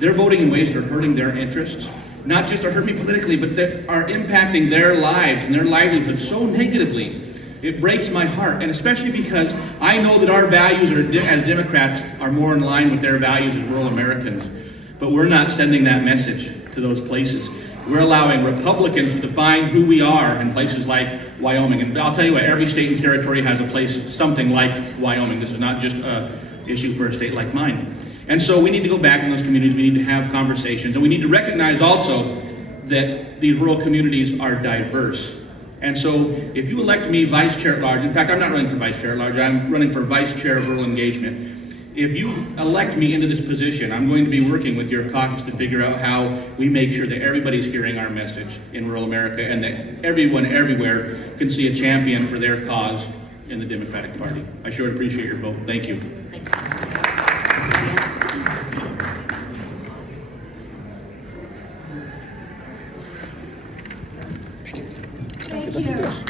they're voting in ways that are hurting their interests. Not just are hurting me politically, but that are impacting their lives and their livelihoods so negatively. It breaks my heart, and especially because I know that our values as Democrats are more in line with their values as rural Americans. But we're not sending that message to those places. We're allowing Republicans to define who we are in places like Wyoming. And I'll tell you what, every state and territory has a place, something like Wyoming. This is not just an issue for a state like mine. And so we need to go back in those communities, we need to have conversations, and we need to recognize also that these rural communities are diverse. And so if you elect me Vice Chair at Large, in fact, I'm not running for Vice Chair at Large, I'm running for Vice Chair of Rural Engagement. If you elect me into this position, I'm going to be working with your caucus to figure out how we make sure that everybody's hearing our message in rural America and that everyone everywhere can see a champion for their cause in the Democratic Party. I sure appreciate your vote. Thank you. Thank you.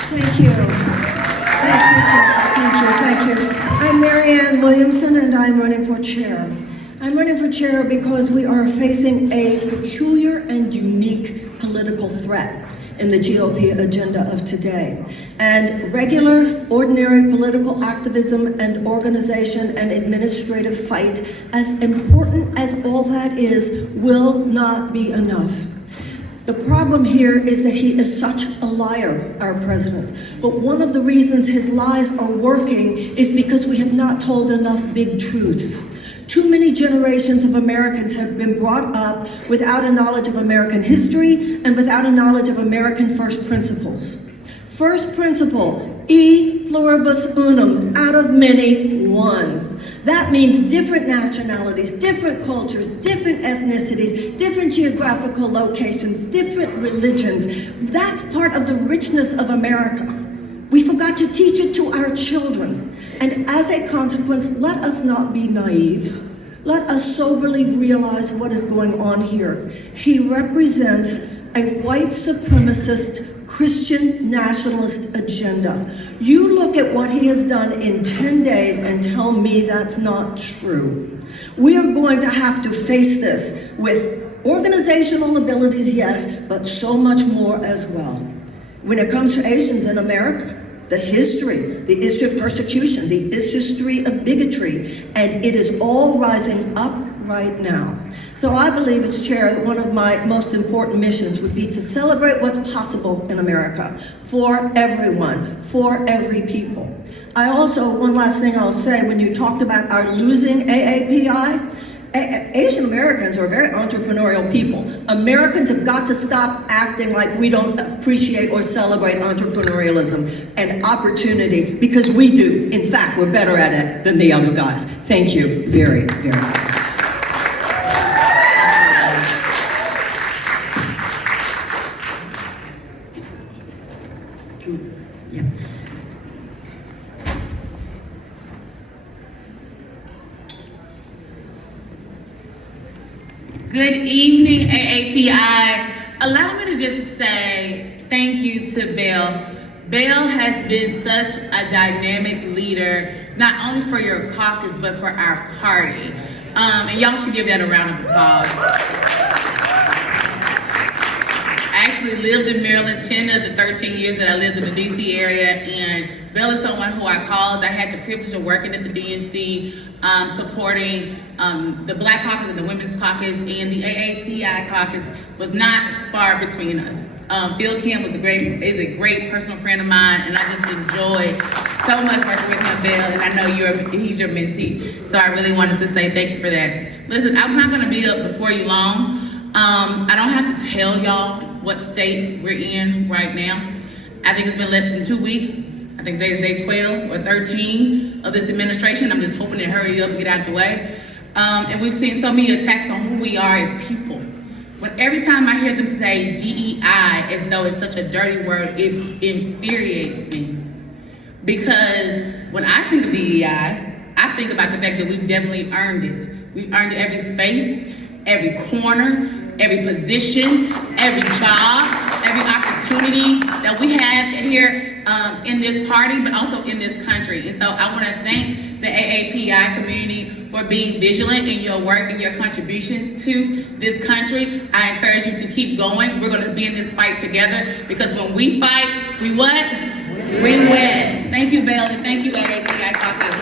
Thank you. Thank you, sir. Thank you. I'm Marianne Williamson, and I'm running for chair. I'm running for chair because we are facing a peculiar and unique political threat in the GOP agenda of today. And regular, ordinary political activism and organization and administrative fight, as important as all that is, will not be enough. The problem here is that he is such a liar, our president. But one of the reasons his lies are working is because we have not told enough big truths. Too many generations of Americans have been brought up without a knowledge of American history and without a knowledge of American first principles. First principle, e pluribus unum, out of many, one. That means different nationalities, different cultures, different ethnicities, different geographical locations, different religions. That's part of the richness of America. We forgot to teach it to our children. And as a consequence, let us not be naive. Let us soberly realize what is going on here. He represents a white supremacist Christian nationalist agenda. You look at what he has done in 10 days and tell me that's not true. We are going to have to face this with organizational abilities, yes, but so much more as well. When it comes to Asians in America, the history of persecution, the history of bigotry, and it is all rising up right now. So I believe as chair that one of my most important missions would be to celebrate what's possible in America for everyone, for every people. I also, one last thing I'll say, when you talked about our losing AAPI, Asian Americans are very entrepreneurial people. Americans have got to stop acting like we don't appreciate or celebrate entrepreneurialism and opportunity, because we do. In fact, we're better at it than the other guys. Thank you very, very much. Good evening, AAPI. Allow me to just say thank you to Bill. Bill has been such a dynamic leader, not only for your caucus, but for our party. And y'all should give that a round of applause. I actually lived in Maryland 10 of the 13 years that I lived in the DC area, and Bill is someone who I called. I had the privilege of working at the DNC, supporting the Black Caucus and the Women's Caucus, and the AAPI caucus was not far between us. Phil Kim is a great personal friend of mine, and I just enjoy so much working with him, Bill, and I know he's your mentee. So I really wanted to say thank you for that. Listen, I'm not gonna be up before you long. I don't have to tell y'all what state we're in right now. I think it's been less than 2 weeks. I think today's day 12 or 13 of this administration. I'm just hoping to hurry up and get out of the way. And we've seen so many attacks on who we are as people. But every time I hear them say DEI as though it's such a dirty word, it infuriates me. Because when I think of DEI, I think about the fact that we've definitely earned it. We've earned every space, every corner, every position, every job, every opportunity that we have here in this party, but also in this country. And so I want to thank the AAPI community for being vigilant in your work and your contributions to this country. I encourage you to keep going. We're going to be in this fight together, because when we fight, we what? We win. Thank you, Belle, and thank you, AAPI Caucus.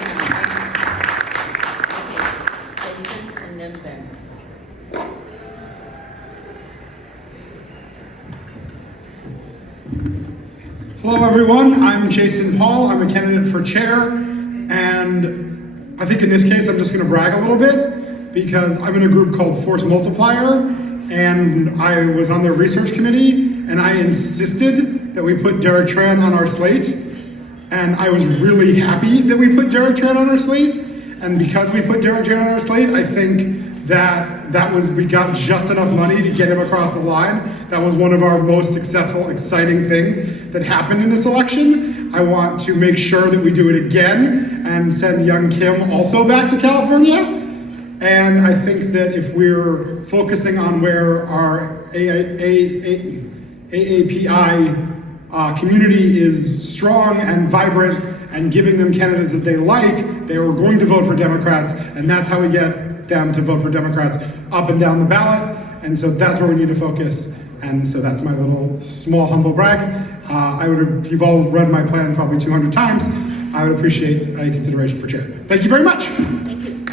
Jason and then Ben. Hello everyone, I'm Jason Paul. I'm a candidate for chair, and I think in this case I'm just going to brag a little bit, because I'm in a group called Force Multiplier, and I was on their research committee, and I insisted that we put Derek Tran on our slate, and I was really happy that we put Derek Tran on our slate, and because we put Derek Tran on our slate, I think we got just enough money to get him across the line. That was one of our most successful, exciting things that happened in this election. I want to make sure that we do it again and send young Kim also back to California. And I think that if we're focusing on where our AAPI community is strong and vibrant and giving them candidates that they like, they are going to vote for Democrats, and that's how we get them to vote for Democrats up and down the ballot. And so that's where we need to focus. And so that's my little small humble brag. You've all read my plans probably 200 times. I would appreciate a consideration for chair. Thank you very much. Thank you.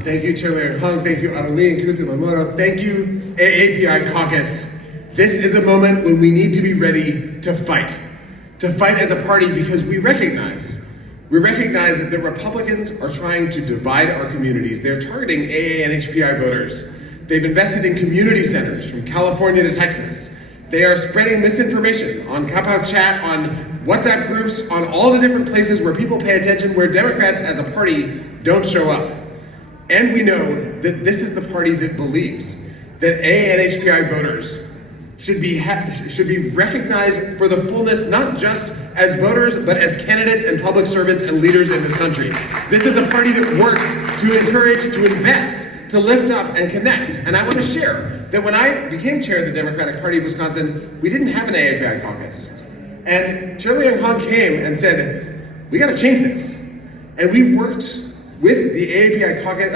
Thank you, Chairman Hung. Thank you, Adelie and Kuthumamoto. Thank you, AAPI Caucus. This is a moment when we need to be ready to fight. To fight as a party because we recognize that the Republicans are trying to divide our communities. They're targeting AA and HPI voters. They've invested in community centers from California to Texas. They are spreading misinformation on Kapow Chat, on WhatsApp groups, on all the different places where people pay attention, where Democrats as a party don't show up. And we know that this is the party that believes that AA and HPI voters should be recognized for the fullness, not just as voters, but as candidates and public servants and leaders in this country. This is a party that works to encourage, to invest, to lift up and connect. And I want to share that when I became chair of the Democratic Party of Wisconsin, we didn't have an AAPI caucus. And Chair Leung Hung came and said, we got to change this. And we worked with the AAPI caucus,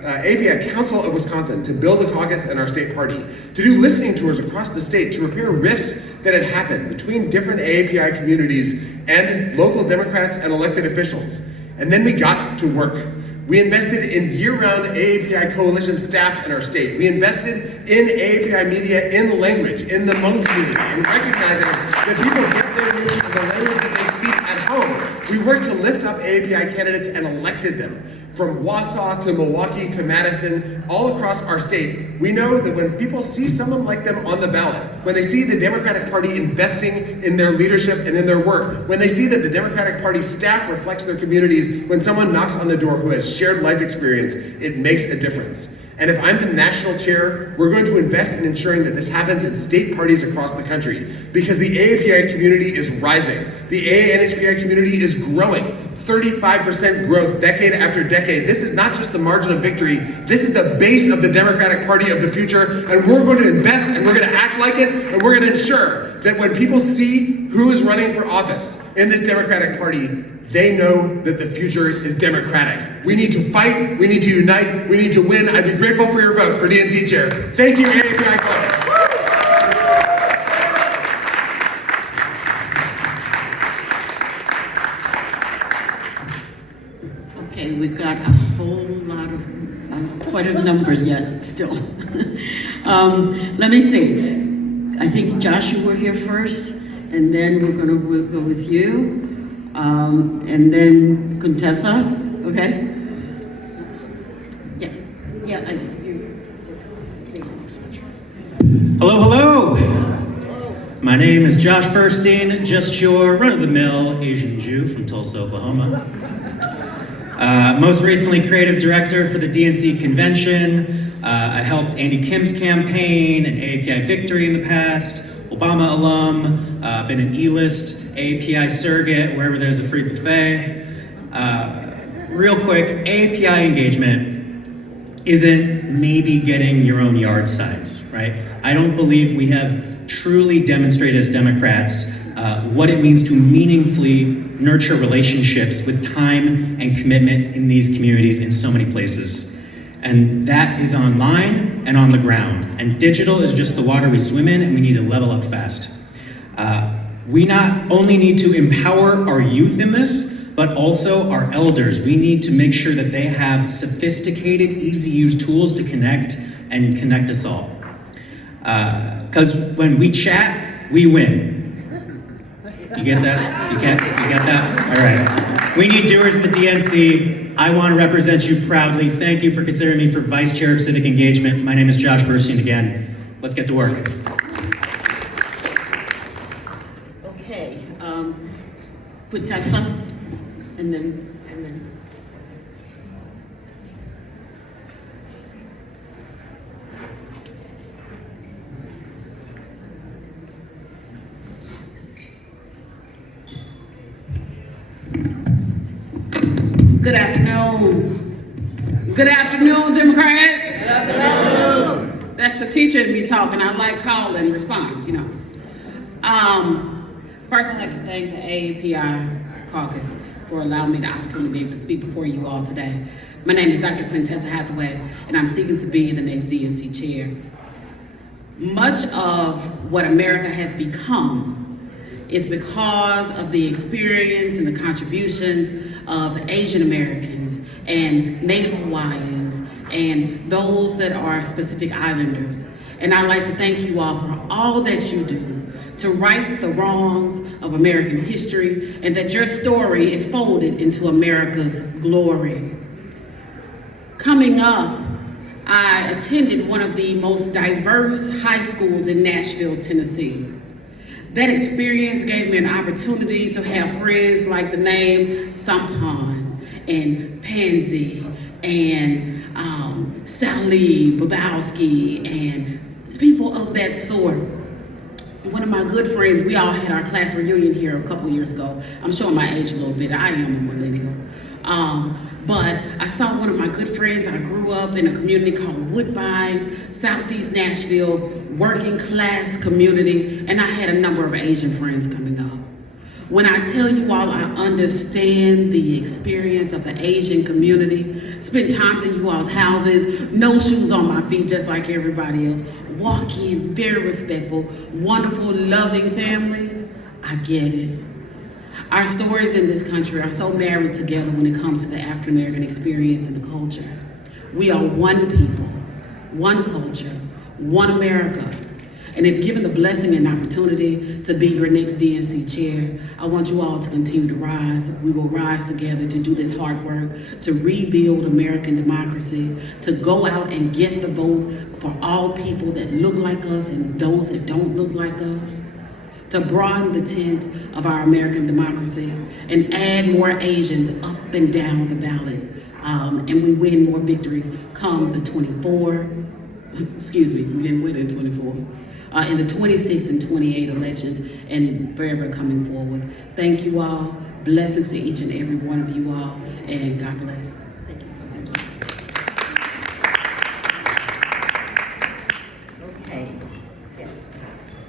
AAPI Council of Wisconsin to build a caucus in our state party, to do listening tours across the state, to repair rifts that had happened between different AAPI communities and local Democrats and elected officials. And then we got to work. We invested in year-round AAPI coalition staff in our state. We invested in AAPI media in language, in the Hmong community, and recognizing that people get their news in the language that they speak at home. We worked to lift up AAPI candidates and elected them. From Wausau to Milwaukee to Madison, all across our state, we know that when people see someone like them on the ballot, when they see the Democratic Party investing in their leadership and in their work, when they see that the Democratic Party staff reflects their communities, when someone knocks on the door who has shared life experience, it makes a difference. And if I'm the national chair, we're going to invest in ensuring that this happens in state parties across the country, because the AAPI community is rising. The AA and HPI community is growing, 35% growth decade after decade. This is not just the margin of victory, this is the base of the Democratic Party of the future, and we're going to invest and we're going to act like it, and we're going to ensure that when people see who is running for office in this Democratic Party, they know that the future is Democratic. We need to fight, we need to unite, we need to win. I'd be grateful for your vote for DNC chair. Thank you, AAPI Caucus. Okay, we've got a whole lot of, quite a numbers yet still. Let me see. I think Josh, you were here first, and then we'll go with you. And then Contessa, okay? Yeah, I see you. Please. Hello. My name is Josh Burstein, just your run-of-the-mill Asian Jew from Tulsa, Oklahoma. Most recently, creative director for the DNC convention. I helped Andy Kim's campaign and AAPI Victory in the past. Obama alum, been an E-list AAPI surrogate wherever there's a free buffet. Real quick, AAPI engagement isn't maybe getting your own yard signs, right? I don't believe we have truly demonstrated as Democrats what it means to meaningfully nurture relationships with time and commitment in these communities in so many places. And that is online and on the ground. And digital is just the water we swim in, and we need to level up fast. We not only need to empower our youth in this, but also our elders. We need to make sure that they have sophisticated, easy-to-use tools to connect and connect us all. Because when we chat, we win. You get that? You get that? All right. We need doers in the DNC. I want to represent you proudly. Thank you for considering me for Vice Chair of Civic Engagement. My name is Josh Burstein again. Let's get to work. Okay, Contessa, and then. Good afternoon. Good afternoon, Democrats. Good afternoon. That's the teacher in me talking. I like call and response, you know. First, I'd like to thank the AAPI Caucus for allowing me the opportunity to be able to speak before you all today. My name is Dr. Quintessa Hathaway, and I'm seeking to be the next DNC chair. Much of what America has become is because of the experience and the contributions of Asian Americans and Native Hawaiians and those that are specific islanders. And I'd like to thank you all for all that you do to right the wrongs of American history, and that your story is folded into America's glory. Coming up, I attended one of the most diverse high schools in Nashville, Tennessee. That experience gave me an opportunity to have friends like the name Sampan and Pansy and Sally Babowski and people of that sort. One of my good friends, we all had our class reunion here a couple years ago. I'm showing my age a little bit. I am a millennial. But I saw one of my good friends. I grew up in a community called Woodbine, Southeast Nashville, working class community, and I had a number of Asian friends coming up. When I tell you all I understand the experience of the Asian community, spent times in you all's houses, no shoes on my feet just like everybody else, walking, very respectful, wonderful, loving families, I get it. Our stories in this country are so married together when it comes to the African American experience and the culture. We are one people, one culture, one America. And if given the blessing and opportunity to be your next DNC chair, I want you all to continue to rise. We will rise together to do this hard work, to rebuild American democracy, to go out and get the vote for all people that look like us and those that don't look like us, to broaden the tent of our American democracy and add more Asians up and down the ballot. And we win more victories come the 24, excuse me, we didn't win in 24. In the 26 and 28 elections and forever coming forward. Thank you all. Blessings to each and every one of you all, and God bless. Thank you so much. Okay. Yes, please.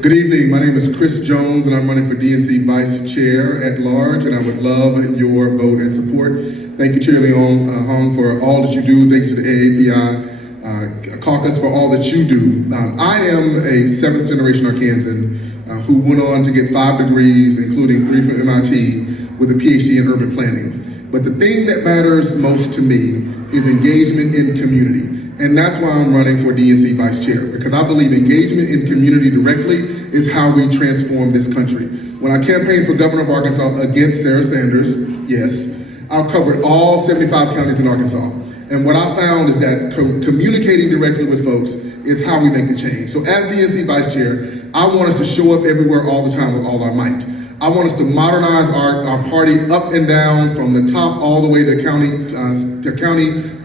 Good evening. My name is Chris Jones, and I'm running for DNC Vice Chair at large, and I would love your vote and support. Thank you, Chair Leon Hong, for all that you do. Thank you to the AAPI Caucus for all that you do. I am a seventh generation Arkansan who went on to get 5 degrees, including 3 from MIT, with a PhD in urban planning. But the thing that matters most to me is engagement in community. And that's why I'm running for DNC Vice Chair, because I believe engagement in community directly is how we transform this country. When I campaigned for governor of Arkansas against Sarah Sanders, yes, I covered all 75 counties in Arkansas. And what I found is that communicating directly with folks is how we make the change. So as DNC Vice Chair, I want us to show up everywhere all the time with all our might. I want us to modernize our party up and down, from the top all the way to county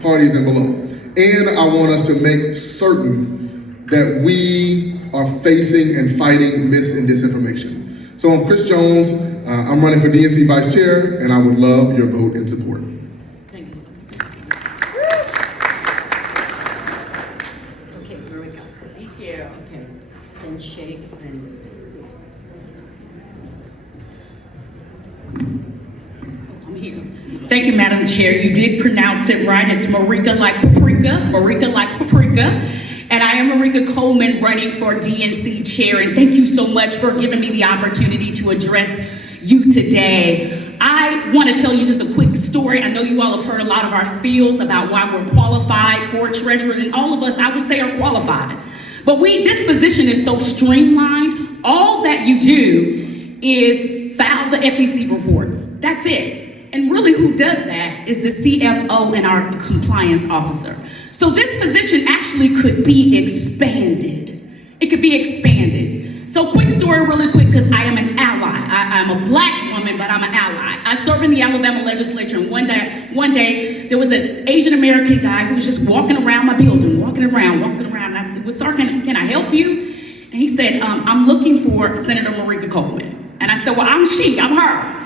parties and below. And I want us to make certain that we are facing and fighting mis and disinformation. So I'm Chris Jones. I'm running for DNC Vice Chair, and I would love your vote and support. Thank you so much. Okay, where we go? Thank you. Okay, then shake, then. I'm here. Thank you, Madam Chair. You did pronounce it right. It's Marika like paprika, Marika like paprika. And I am Marika Coleman, running for DNC Chair. And thank you so much for giving me the opportunity to address you today. I want to tell you just a quick story. I know you all have heard a lot of our spiels about why we're qualified for treasurer, and all of us, I would say, are qualified. But this position is so streamlined. All that you do is file the FEC reports. That's it. And really who does that is the CFO and our compliance officer. So this position actually could be expanded. It could be expanded. So quick story really quick, because I am an ally. I'm a black woman, but I'm an ally. I serve in the Alabama legislature, and one day there was an Asian American guy who was just walking around my building, walking around. And I said, well, sir, can I help you? And he said, I'm looking for Senator Marika Coleman. And I said, well, I'm her.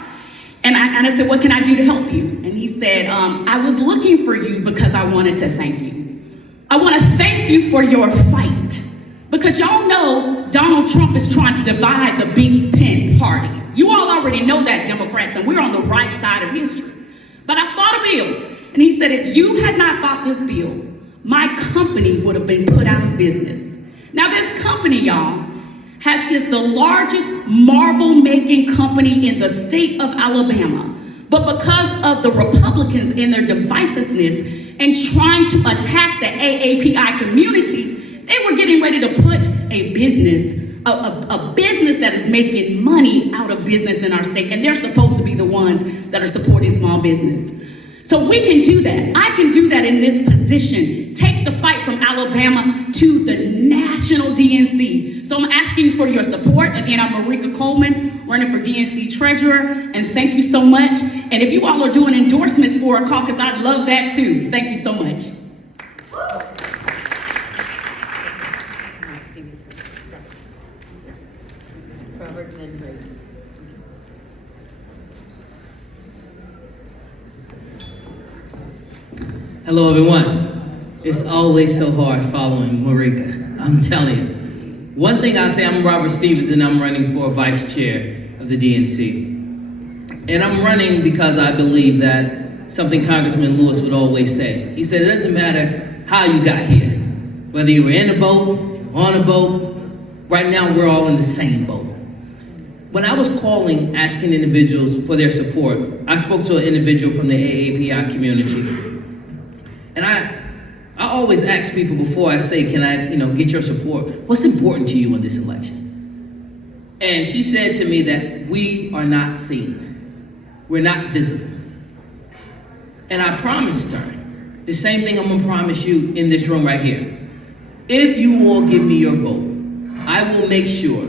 And I said, what can I do to help you? And he said, I was looking for you because I wanted to thank you. I want to thank you for your fight. Because y'all know Donald Trump is trying to divide the Big Tent party. You all already know that, Democrats, and we're on the right side of history. But I fought a bill. And he said, if you had not fought this bill, my company would have been put out of business. Now this company, y'all, is the largest marble making company in the state of Alabama. But because of the Republicans and their divisiveness and trying to attack the AAPI community, they were getting ready to put a business that is making money out of business in our state, and they're supposed to be the ones that are supporting small business. So we can do that. I can do that in this position. Take the fight from Alabama to the national DNC. So I'm asking for your support. Again, I'm Marika Coleman, running for DNC Treasurer, and thank you so much. And if you all are doing endorsements for a caucus, I'd love that too. Thank you so much. Hello, everyone. It's always so hard following Marika. I'm telling you. One thing I'll say, I'm Robert Stevens, and I'm running for vice chair of the DNC. And I'm running because I believe that something Congressman Lewis would always say. He said, it doesn't matter how you got here, whether you were in a boat, on a boat, right now we're all in the same boat. When I was calling, asking individuals for their support, I spoke to an individual from the AAPI community. And I always ask people before I say, can I, get your support? What's important to you in this election? And she said to me that we are not seen. We're not visible. And I promised her the same thing I'm gonna promise you in this room right here. If you all give me your vote, I will make sure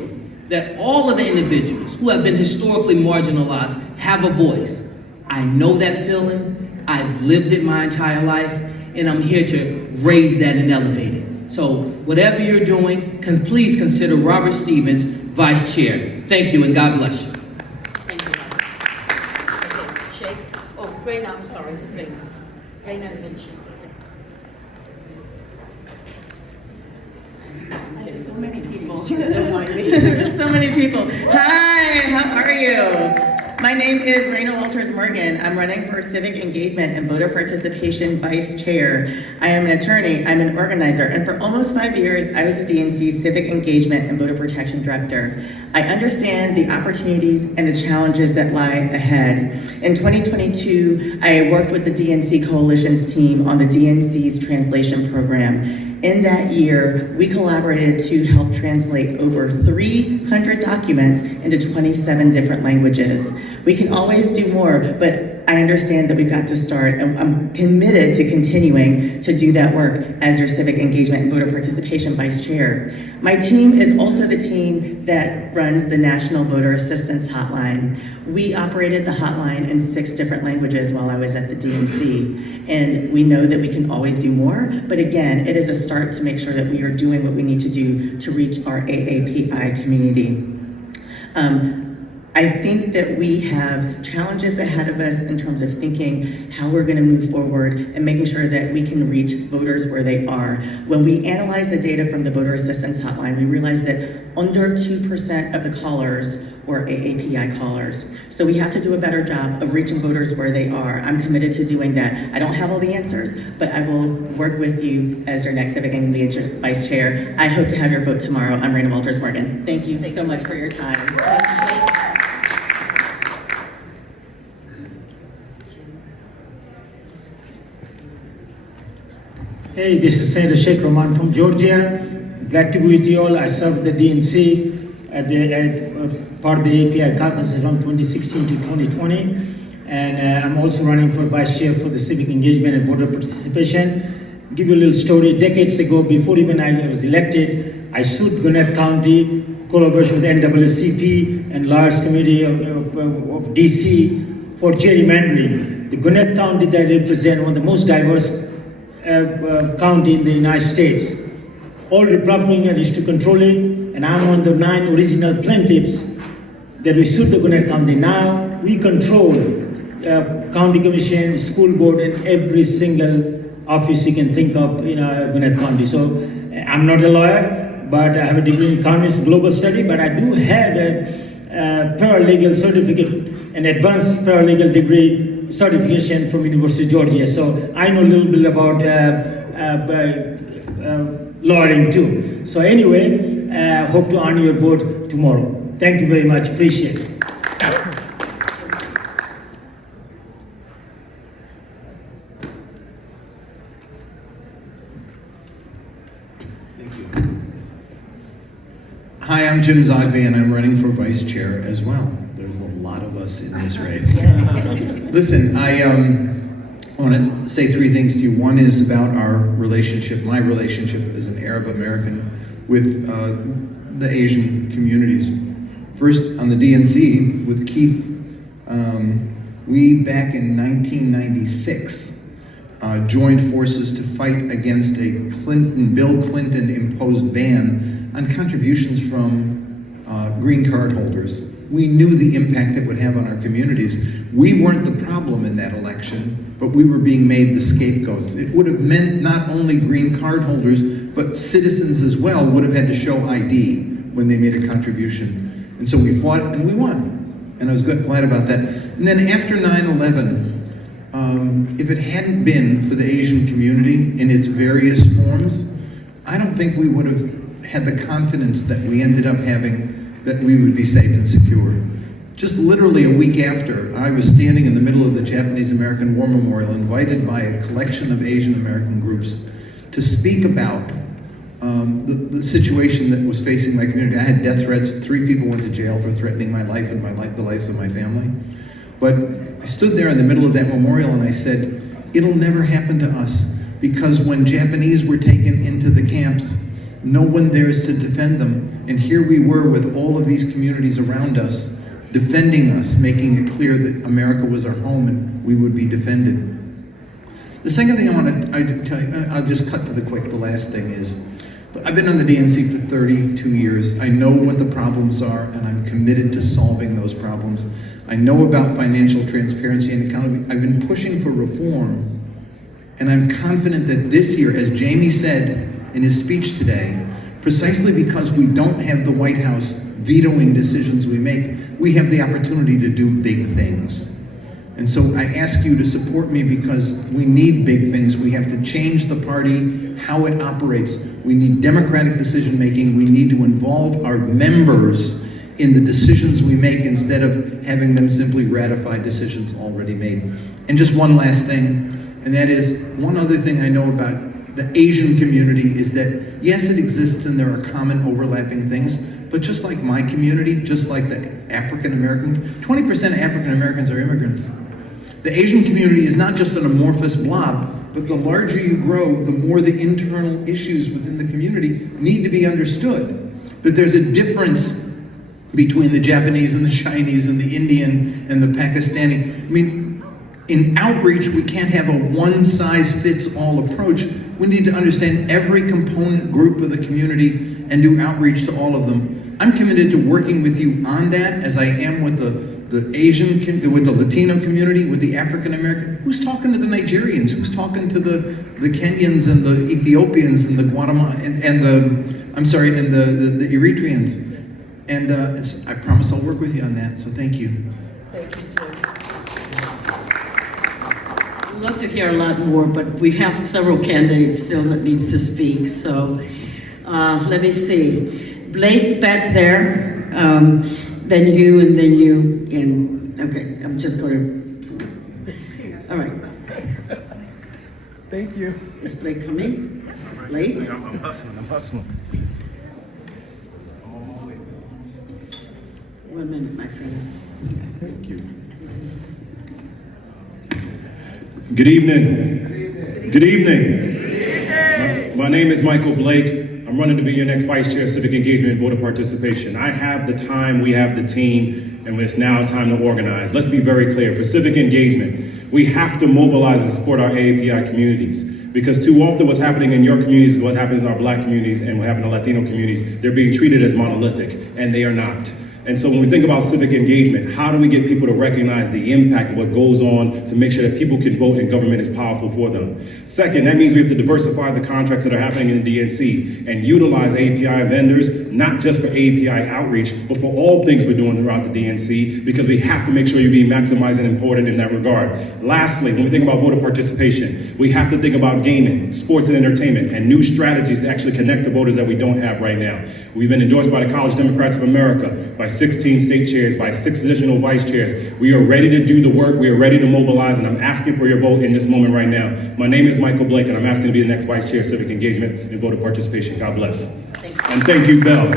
that all of the individuals who have been historically marginalized have a voice. I know that feeling. I've lived it my entire life. And I'm here to raise that and elevate it. So whatever you're doing, please consider Robert Stevens vice chair. Thank you and God bless you. Thank you. Okay, Shake. Oh, Raina, I'm sorry. Raina and then Shake. There's so many people. There's so many people. Hi, how are you? My name is Raina Walters Morgan. I'm running for Civic Engagement and Voter Participation Vice Chair. I am an attorney, I'm an organizer, and for almost 5 years, I was the DNC's Civic Engagement and Voter Protection Director. I understand the opportunities and the challenges that lie ahead. In 2022, I worked with the DNC Coalition's team on the DNC's translation program. In that year, we collaborated to help translate over 300 documents into 27 different languages. We can always do more, but I understand that we've got to start, and I'm committed to continuing to do that work as your Civic Engagement and Voter Participation Vice Chair. My team is also the team that runs the National Voter Assistance Hotline. We operated the hotline in 6 different languages while I was at the DNC, and we know that we can always do more, but again, it is a start to make sure that we are doing what we need to do to reach our AAPI community. I think that we have challenges ahead of us in terms of thinking how we're going to move forward and making sure that we can reach voters where they are. When we analyze the data from the Voter Assistance Hotline, we realize that under 2% of the callers were AAPI callers. So we have to do a better job of reaching voters where they are. I'm committed to doing that. I don't have all the answers, but I will work with you as your next Civic Engagement Vice Chair. I hope to have your vote tomorrow. I'm Raina Walters Morgan. Thank you so much for your time. Hey, this is Senator Sheikh Rahman from Georgia. Glad to be with you all. I served the DNC at part of the API Caucus from 2016 to 2020. And I'm also running for vice chair for the Civic Engagement and Voter Participation. Give you a little story. Decades ago, before even I was elected, I sued Gwinnett County, collaboration with NAACP and Lawyers Committee of DC for gerrymandering. The Gwinnett County that I represent, one of the most diverse county in the United States. All Republicans used to control it, and I'm one of the 9 original plaintiffs that we sued the Gwinnett County. Now we control county commission, school board, and every single office you can think of in Gwinnett County. So I'm not a lawyer, but I have a degree in economics, global study, but I do have a paralegal certificate, an advanced paralegal degree certification from University of Georgia. So I know a little bit about lawyering too. So anyway, Hope to honor your vote tomorrow. Thank you very much. Appreciate it. Hi, I'm Jim Zogby, and I'm running for vice chair as well. There's a lot of us in this race. Listen, I want to say three things to you. One is about our relationship, my relationship as an Arab American with the Asian communities. First, on the DNC with Keith, we back in 1996 joined forces to fight against a Bill Clinton imposed ban on contributions from green card holders. We knew the impact it would have on our communities. We weren't the problem in that election, but we were being made the scapegoats. It would have meant not only green card holders, but citizens as well would have had to show ID when they made a contribution. And so we fought and we won. And I was glad about that. And then after 9/11, if it hadn't been for the Asian community in its various forms, I don't think we would have had the confidence that we ended up having that we would be safe and secure. Just literally a week after, I was standing in the middle of the Japanese American War Memorial, invited by a collection of Asian American groups to speak about the situation that was facing my community. I had death threats. 3 people went to jail for threatening my life and the lives of my family. But I stood there in the middle of that memorial and I said, it'll never happen to us, because when Japanese were taken into the camps, no one there is to defend them. And here we were with all of these communities around us, defending us, making it clear that America was our home and we would be defended. The second thing I want to tell you, I'll just cut to the quick, the last thing is, I've been on the DNC for 32 years. I know what the problems are, and I'm committed to solving those problems. I know about financial transparency and accountability. I've been pushing for reform, and I'm confident that this year, as Jamie said in his speech today, precisely because we don't have the White House vetoing decisions we make, we have the opportunity to do big things. And so I ask you to support me, because we need big things. We have to change the party, how it operates. We need democratic decision making. We need to involve our members in the decisions we make instead of having them simply ratify decisions already made. And just one last thing, and that is, one other thing I know about the Asian community is that, yes, it exists and there are common overlapping things, but just like my community, just like the African American, 20% of African Americans are immigrants. The Asian community is not just an amorphous blob, but the larger you grow, the more the internal issues within the community need to be understood. That there's a difference between the Japanese and the Chinese and the Indian and the Pakistani. I mean, in outreach, we can't have a one-size-fits-all approach. We need to understand every component group of the community and do outreach to all of them. I'm committed to working with you on that, as I am with the Asian, with the Latino community, with the African American. Who's talking to the Nigerians? Who's talking to the Kenyans and the Ethiopians and the Guatemala and the Eritreans? And I promise I'll work with you on that. So thank you. Thank you, Jim. I'd love to hear a lot more, but we have several candidates still that needs to speak. So let me see. Blake back there, then you, and then you. And okay, I'm just going to. All right. Thank you. Is Blake coming? Blake? I'm hustling. 1 minute, my friends. Thank you. Good evening. Good evening. My name is Michael Blake. I'm running to be your next Vice Chair of Civic Engagement and Voter Participation. I have the time, we have the team, and it's now time to organize. Let's be very clear. For civic engagement, we have to mobilize and support our AAPI communities, because too often what's happening in your communities is what happens in our Black communities and what happens in Latino communities. They're being treated as monolithic, and they are not. And so when we think about civic engagement, how do we get people to recognize the impact of what goes on to make sure that people can vote and government is powerful for them? Second, that means we have to diversify the contracts that are happening in the DNC and utilize API vendors, not just for API outreach, but for all things we're doing throughout the DNC, because we have to make sure you're being maximized and important in that regard. Lastly, when we think about voter participation, we have to think about gaming, sports and entertainment, and new strategies to actually connect the voters that we don't have right now. We've been endorsed by the College Democrats of America, by 16 state chairs, by 6 additional vice chairs. We are ready to do the work. We are ready to mobilize, and I'm asking for your vote in this moment right now. My name is Michael Blake, and I'm asking to be the next vice chair of civic engagement and voter participation. God bless. And thank you, Bell.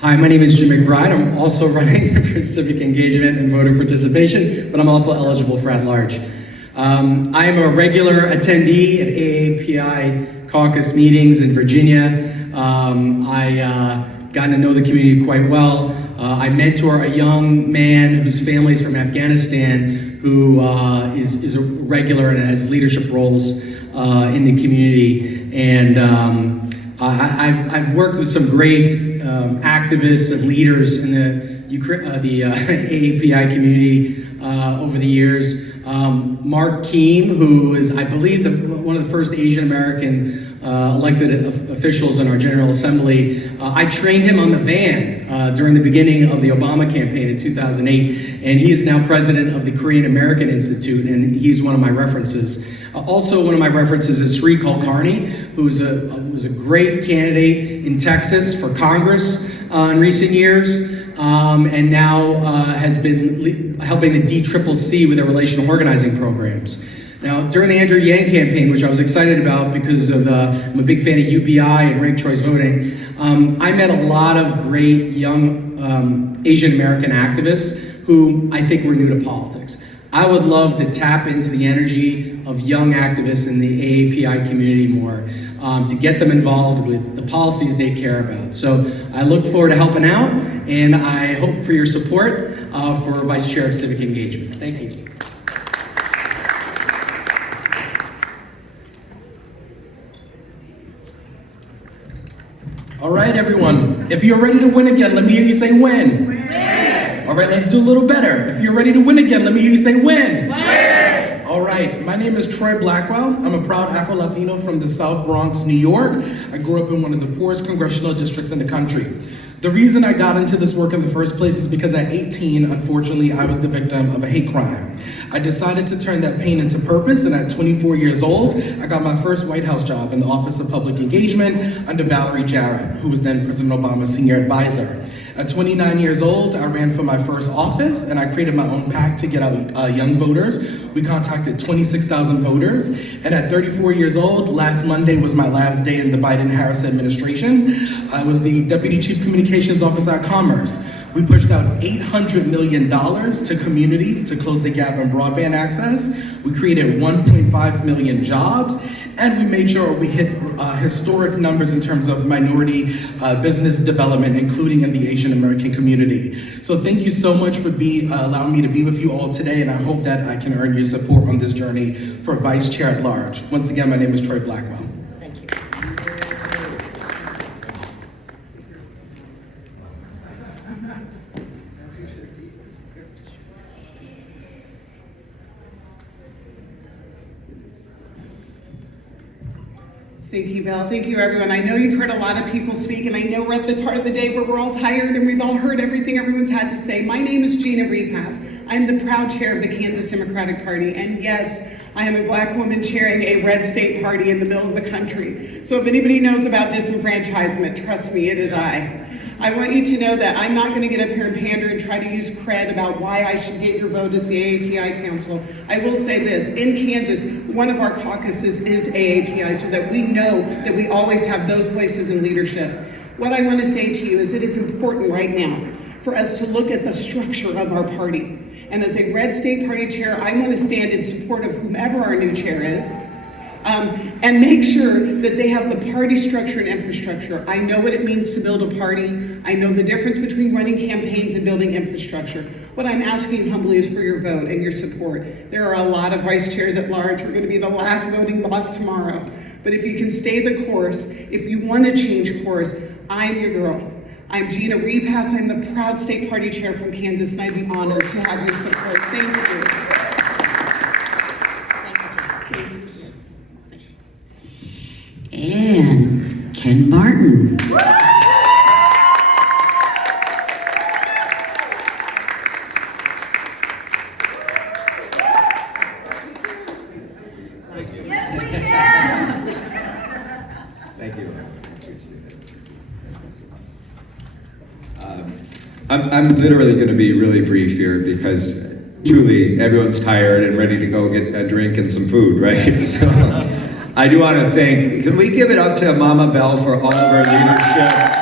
Hi, my name is Jim McBride. I'm also running for civic engagement and voter participation, but I'm also eligible for at-large. I am a regular attendee at AAPI caucus meetings in Virginia. I gotten to know the community quite well. I mentor a young man whose family is from Afghanistan who is a regular and has leadership roles in the community. And I've worked with some great activists and leaders in the AAPI community over the years. Mark Keem, who is, I believe, one of the first Asian American elected officials in our General Assembly. I trained him on the van during the beginning of the Obama campaign in 2008, and he is now president of the Korean American Institute, and he's one of my references. Also, one of my references is Sri Kulkarni, who was a great candidate in Texas for Congress in recent years, and now has been helping the DCCC with their relational organizing programs. Now, during the Andrew Yang campaign, which I was excited about because of I'm a big fan of UBI and ranked choice voting, I met a lot of great young Asian American activists who I think were new to politics. I would love to tap into the energy of young activists in the AAPI community more, to get them involved with the policies they care about. So I look forward to helping out, and I hope for your support for Vice Chair of Civic Engagement. Thank you. All right, everyone. If you're ready to win again, let me hear you say win. Win. All right, let's do a little better. If you're ready to win again, let me hear you say win. Win. All right, my name is Troy Blackwell. I'm a proud Afro-Latino from the South Bronx, New York. I grew up in one of the poorest congressional districts in the country. The reason I got into this work in the first place is because at 18, unfortunately, I was the victim of a hate crime. I decided to turn that pain into purpose, and at 24 years old, I got my first White House job in the Office of Public Engagement under Valerie Jarrett, who was then President Obama's senior advisor. At 29 years old, I ran for my first office, and I created my own PAC to get out young voters. We contacted 26,000 voters, and at 34 years old, last Monday was my last day in the Biden-Harris administration. I was the Deputy Chief Communications Officer at Commerce. We pushed out $800 million to communities to close the gap in broadband access. We created 1.5 million jobs, and we made sure we hit historic numbers in terms of minority business development, including in the Asian American community. So thank you so much for allowing me to be with you all today, and I hope that I can earn your support on this journey for Vice Chair at Large. Once again, my name is Troy Blackwell. Thank you, Belle. Thank you, everyone. I know you've heard a lot of people speak, and I know we're at the part of the day where we're all tired and we've all heard everything everyone's had to say. My name is Gina Repass. I'm the proud chair of the Kansas Democratic Party, and yes, I am a Black woman chairing a red state party in the middle of the country. So if anybody knows about disenfranchisement, trust me, it is I. I want you to know that I'm not going to get up here and pander and try to use cred about why I should get your vote as the AAPI Council. I will say this, in Kansas, one of our caucuses is AAPI, so that we know that we always have those voices in leadership. What I want to say to you is it is important right now for us to look at the structure of our party. And as a red state party chair, I want to stand in support of whomever our new chair is. And make sure that they have the party structure and infrastructure. I know what it means to build a party. I know the difference between running campaigns and building infrastructure. What I'm asking you humbly is for your vote and your support. There are a lot of vice chairs at large. We're going to be the last voting block tomorrow. But if you can stay the course, if you want to change course, I'm your girl. I'm Gina Repass. I'm the proud state party chair from Kansas, and I'd be honored to have your support. Thank you. And Ken Martin. I'm literally going to be really brief here because truly everyone's tired and ready to go get a drink and some food, right? So I do want to can we give it up to Mama Bell for all of her leadership?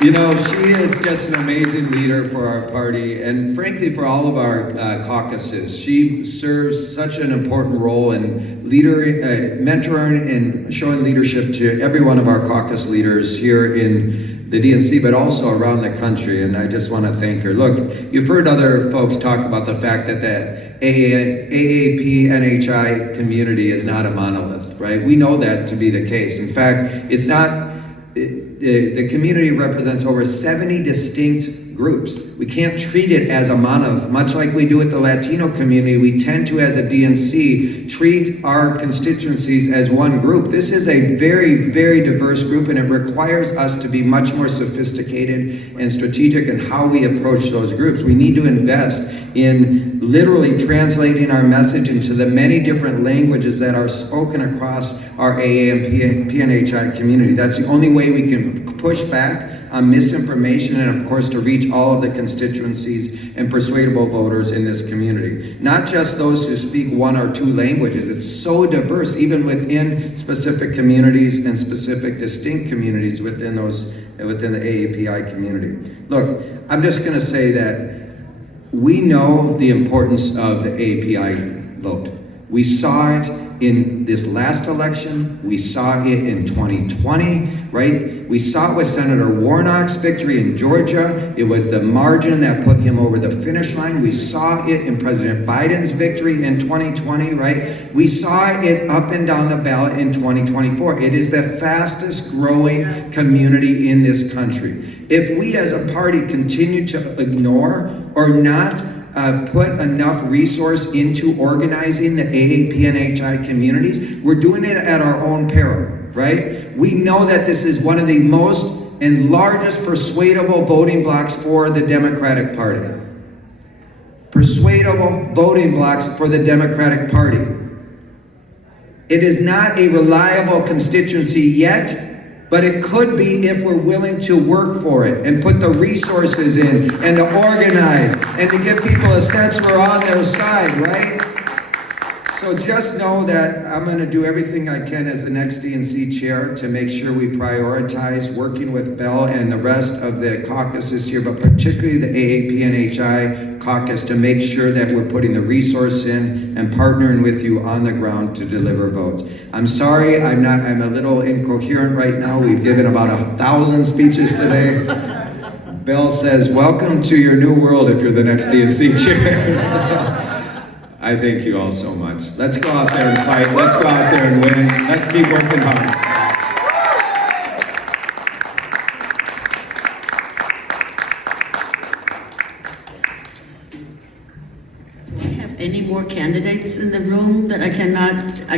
You know, she is just an amazing leader for our party and frankly for all of our caucuses. She serves such an important role in mentoring and showing leadership to every one of our caucus leaders here in the DNC, but also around the country, and I just want to thank her. Look, you've heard other folks talk about the fact that the AAP NHI community is not a monolith, right? We know that to be the case. In fact, it's not. The community represents over 70 distinct groups. We can't treat it as a monolith, much like we do with the Latino community. We tend to, as a DNC, treat our constituencies as one group. This is a very, very diverse group, and it requires us to be much more sophisticated and strategic in how we approach those groups. We need to invest in literally translating our message into the many different languages that are spoken across our AA and PNHI community. That's the only way we can push back on misinformation and, of course, to reach all of the constituencies and persuadable voters in this community. Not just those who speak one or two languages. It's so diverse, even within specific communities and specific distinct communities within the AAPI community. Look, I'm just going to say that we know the importance of the AAPI vote. We saw it in this last election. We saw it in 2020, right? We saw it with Senator Warnock's victory in Georgia. It was the margin that put him over the finish line. We saw it in President Biden's victory in 2020, right? We saw it up and down the ballot in 2024. It is the fastest growing community in this country. If we as a party continue to ignore or not put enough resource into organizing the AAPNHI communities, we're doing it at our own peril, right? We know that this is one of the most and largest persuadable voting blocks for the Democratic Party. Persuadable voting blocks for the Democratic Party. It is not a reliable constituency yet, but it could be if we're willing to work for it and put the resources in and to organize and to give people a sense we're on their side, right? So just know that I'm going to do everything I can as the next DNC chair to make sure we prioritize working with Bell and the rest of the caucuses here, but particularly the AAPNHI caucus, to make sure that we're putting the resource in and partnering with you on the ground to deliver votes. I'm sorry, I'm a little incoherent right now. We've given about 1,000 speeches today. Bell says, welcome to your new world if you're the next DNC chair. So, I thank you all so much. Let's go out there and fight. Let's go out there and win. Let's keep working hard. Do I have any more candidates in the room that I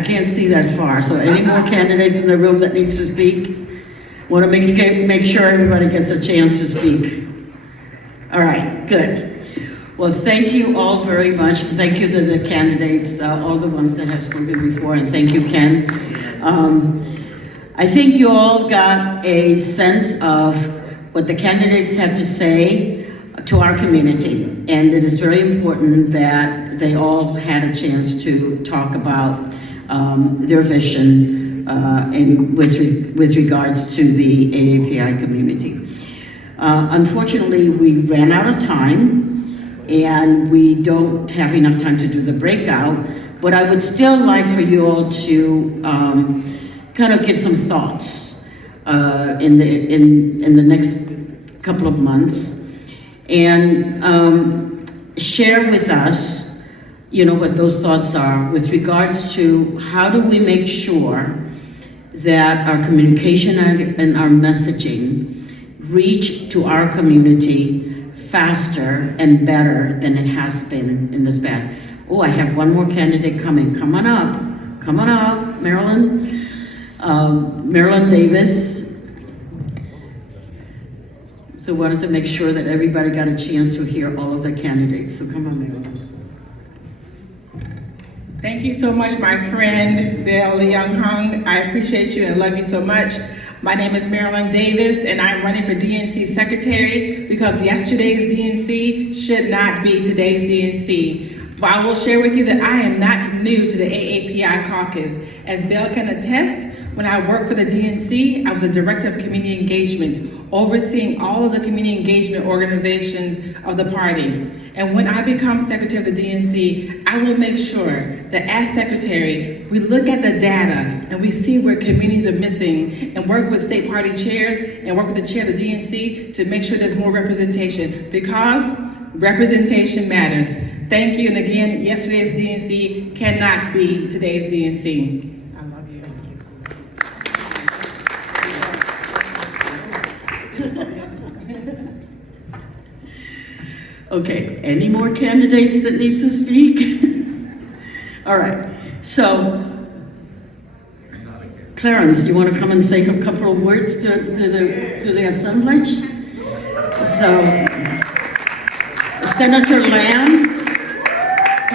can't see that far. So any more candidates in the room that needs to speak? Want to make sure everybody gets a chance to speak. All right, good. Well, thank you all very much. Thank you to the candidates, all the ones that have spoken before, and thank you, Ken. I think you all got a sense of what the candidates have to say to our community, and it is very important that they all had a chance to talk about their vision with regards to the AAPI community. Unfortunately, we ran out of time, and we don't have enough time to do the breakout, but I would still like for you all to kind of give some thoughts in the next couple of months, and share with us, what those thoughts are with regards to how do we make sure that our communication and our messaging reach to our community faster and better than it has been in this past. Oh, I have one more candidate coming. Come on up, Marilyn. Marilyn Davis. So wanted to make sure that everybody got a chance to hear all of the candidates. So come on, Marilyn. Thank you so much, my friend, Bill Young Hung. I appreciate you and love you so much. My name is Marilyn Davis, and I'm running for DNC Secretary because yesterday's DNC should not be today's DNC. But I will share with you that I am not new to the AAPI caucus. As Belle can attest, when I worked for the DNC, I was a director of community engagement, overseeing all of the community engagement organizations of the party. And when I become secretary of the DNC, I will make sure that as secretary, we look at the data and we see where communities are missing and work with state party chairs and work with the chair of the DNC to make sure there's more representation, because representation matters. Thank you, and again, yesterday's DNC cannot be today's DNC. Okay, any more candidates that need to speak? All right, so Clarence, you want to come and say a couple of words to the assemblage? So, Senator Lamb,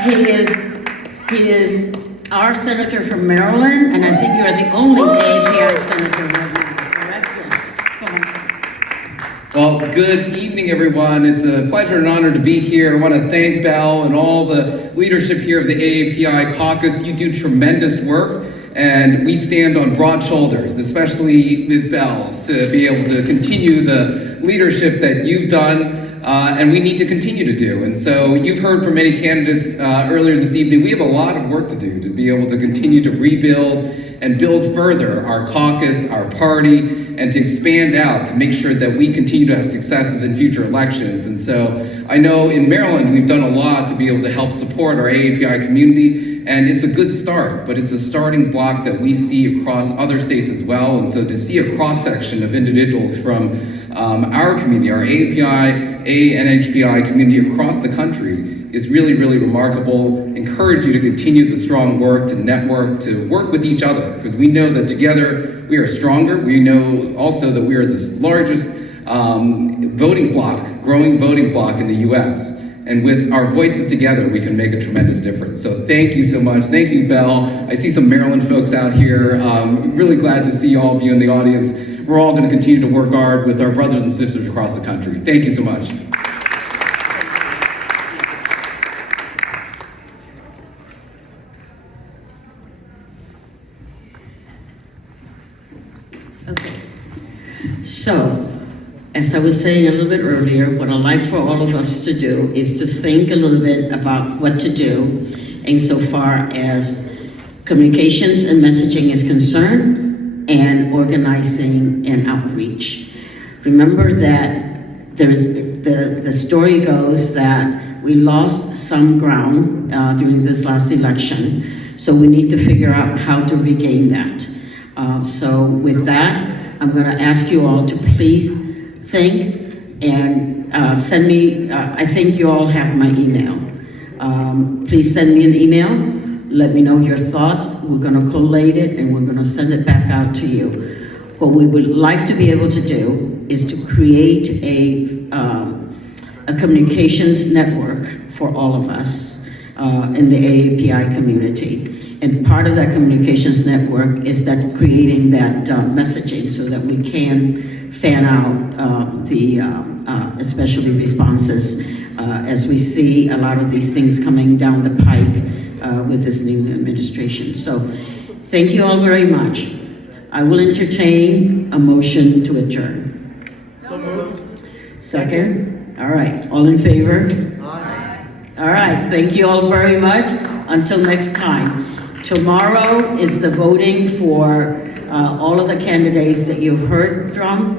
he is our senator from Maryland, and I think you are the only AAPI senator right now, correct? Yes, come on. Well, good evening, everyone. It's a pleasure and honor to be here. I want to thank Belle and all the leadership here of the AAPI caucus. You do tremendous work, and we stand on broad shoulders, especially Ms. Belle's, to be able to continue the leadership that you've done, and we need to continue to do. And so you've heard from many candidates earlier this evening. We have a lot of work to do to be able to continue to rebuild and build further our caucus, our party, and to expand out to make sure that we continue to have successes in future elections. And so I know in Maryland, we've done a lot to be able to help support our AAPI community, and it's a good start, but it's a starting block that we see across other states as well. And so to see a cross-section of individuals from our community, our AAPI, ANHPI community across the country is really, really remarkable. Encourage you to continue the strong work, to network, to work with each other, because we know that together we are stronger. We know also that we are the largest voting bloc, growing voting bloc in the US. And with our voices together, we can make a tremendous difference. So thank you so much. Thank you, Belle. I see some Maryland folks out here. Really glad to see all of you in the audience. We're all going to continue to work hard with our brothers and sisters across the country. Thank you so much. Okay, so as I was saying a little bit earlier, what I'd like for all of us to do is to think a little bit about what to do insofar as communications and messaging is concerned, and organizing and outreach. Remember that the story goes that we lost some ground during this last election, so we need to figure out how to regain that. So with that, I'm going to ask you all to please think and send me, I think you all have my email. Please send me an email. Let me know your thoughts. We're going to collate it and we're going to send it back out to you. What we would like to be able to do is to create a communications network for all of us in the AAPI community. And part of that communications network is that creating that messaging so that we can fan out especially responses as we see a lot of these things coming down the pike with this new administration. So thank you all very much. I will entertain a motion to adjourn. So moved. Second? All right, all in favor? Aye. All right, thank you all very much. Until next time. Tomorrow is the voting for all of the candidates that you've heard from.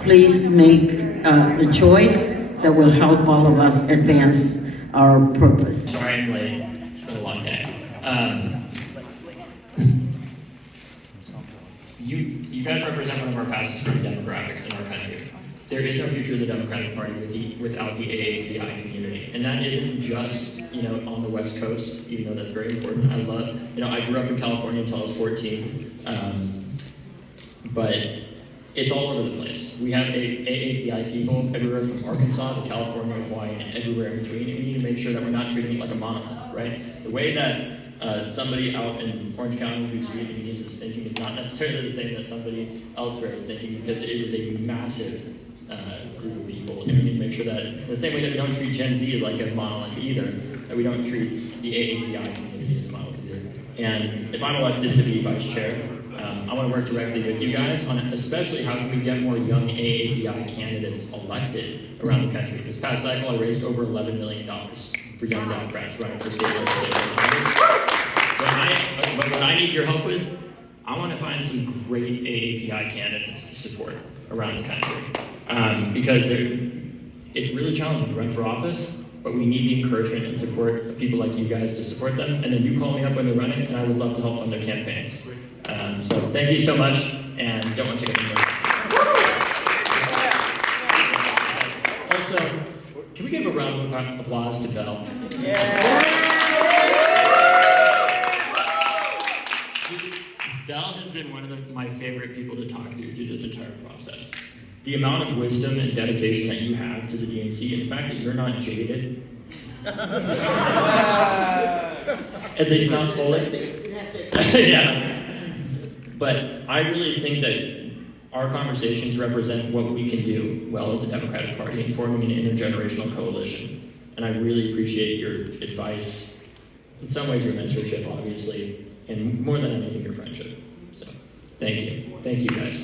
Please make the choice that will help all of us advance our purpose. Sorry I'm late. It's been a long day. You guys represent one of our fastest growing demographics in our country. There is no future of the Democratic Party without the AAPI community. And that isn't just, on the West Coast, even though that's very important. I grew up in California until I was 14. But it's all over the place. We have AAPI people everywhere from Arkansas to California, Hawaii, and everywhere in between. And we need to make sure that we're not treating it like a monolith, right? The way that somebody out in Orange County who's reading these is thinking is not necessarily the same that somebody elsewhere is thinking, because it is a massive group of people, and we need to make sure that in the same way that we don't treat Gen Z like a monolith either, that we don't treat the AAPI community as a monolith either. And if I'm elected to be vice chair, I want to work directly with you guys on especially how can we get more young AAPI candidates elected around the country. This past cycle, I raised over $11 million for young Democrats running for state legislature in Congress. But what I need your help with, I want to find some great AAPI candidates to support around the country. Because it's really challenging to run for office, but we need the encouragement and support of people like you guys to support them. And then you call me up when they're running, and I would love to help fund their campaigns. So thank you so much, and don't want to take any more. Also, can we give a round of applause to Belle? Belle has been one of my favorite people to talk to through this entire process. The amount of wisdom and dedication that you have to the DNC, and the fact that you're not jaded, at least not fully. Yeah. But I really think that our conversations represent what we can do well as a Democratic Party in forming an intergenerational coalition. And I really appreciate your advice, in some ways your mentorship, obviously, and more than anything, your friendship. So, thank you. Thank you, guys.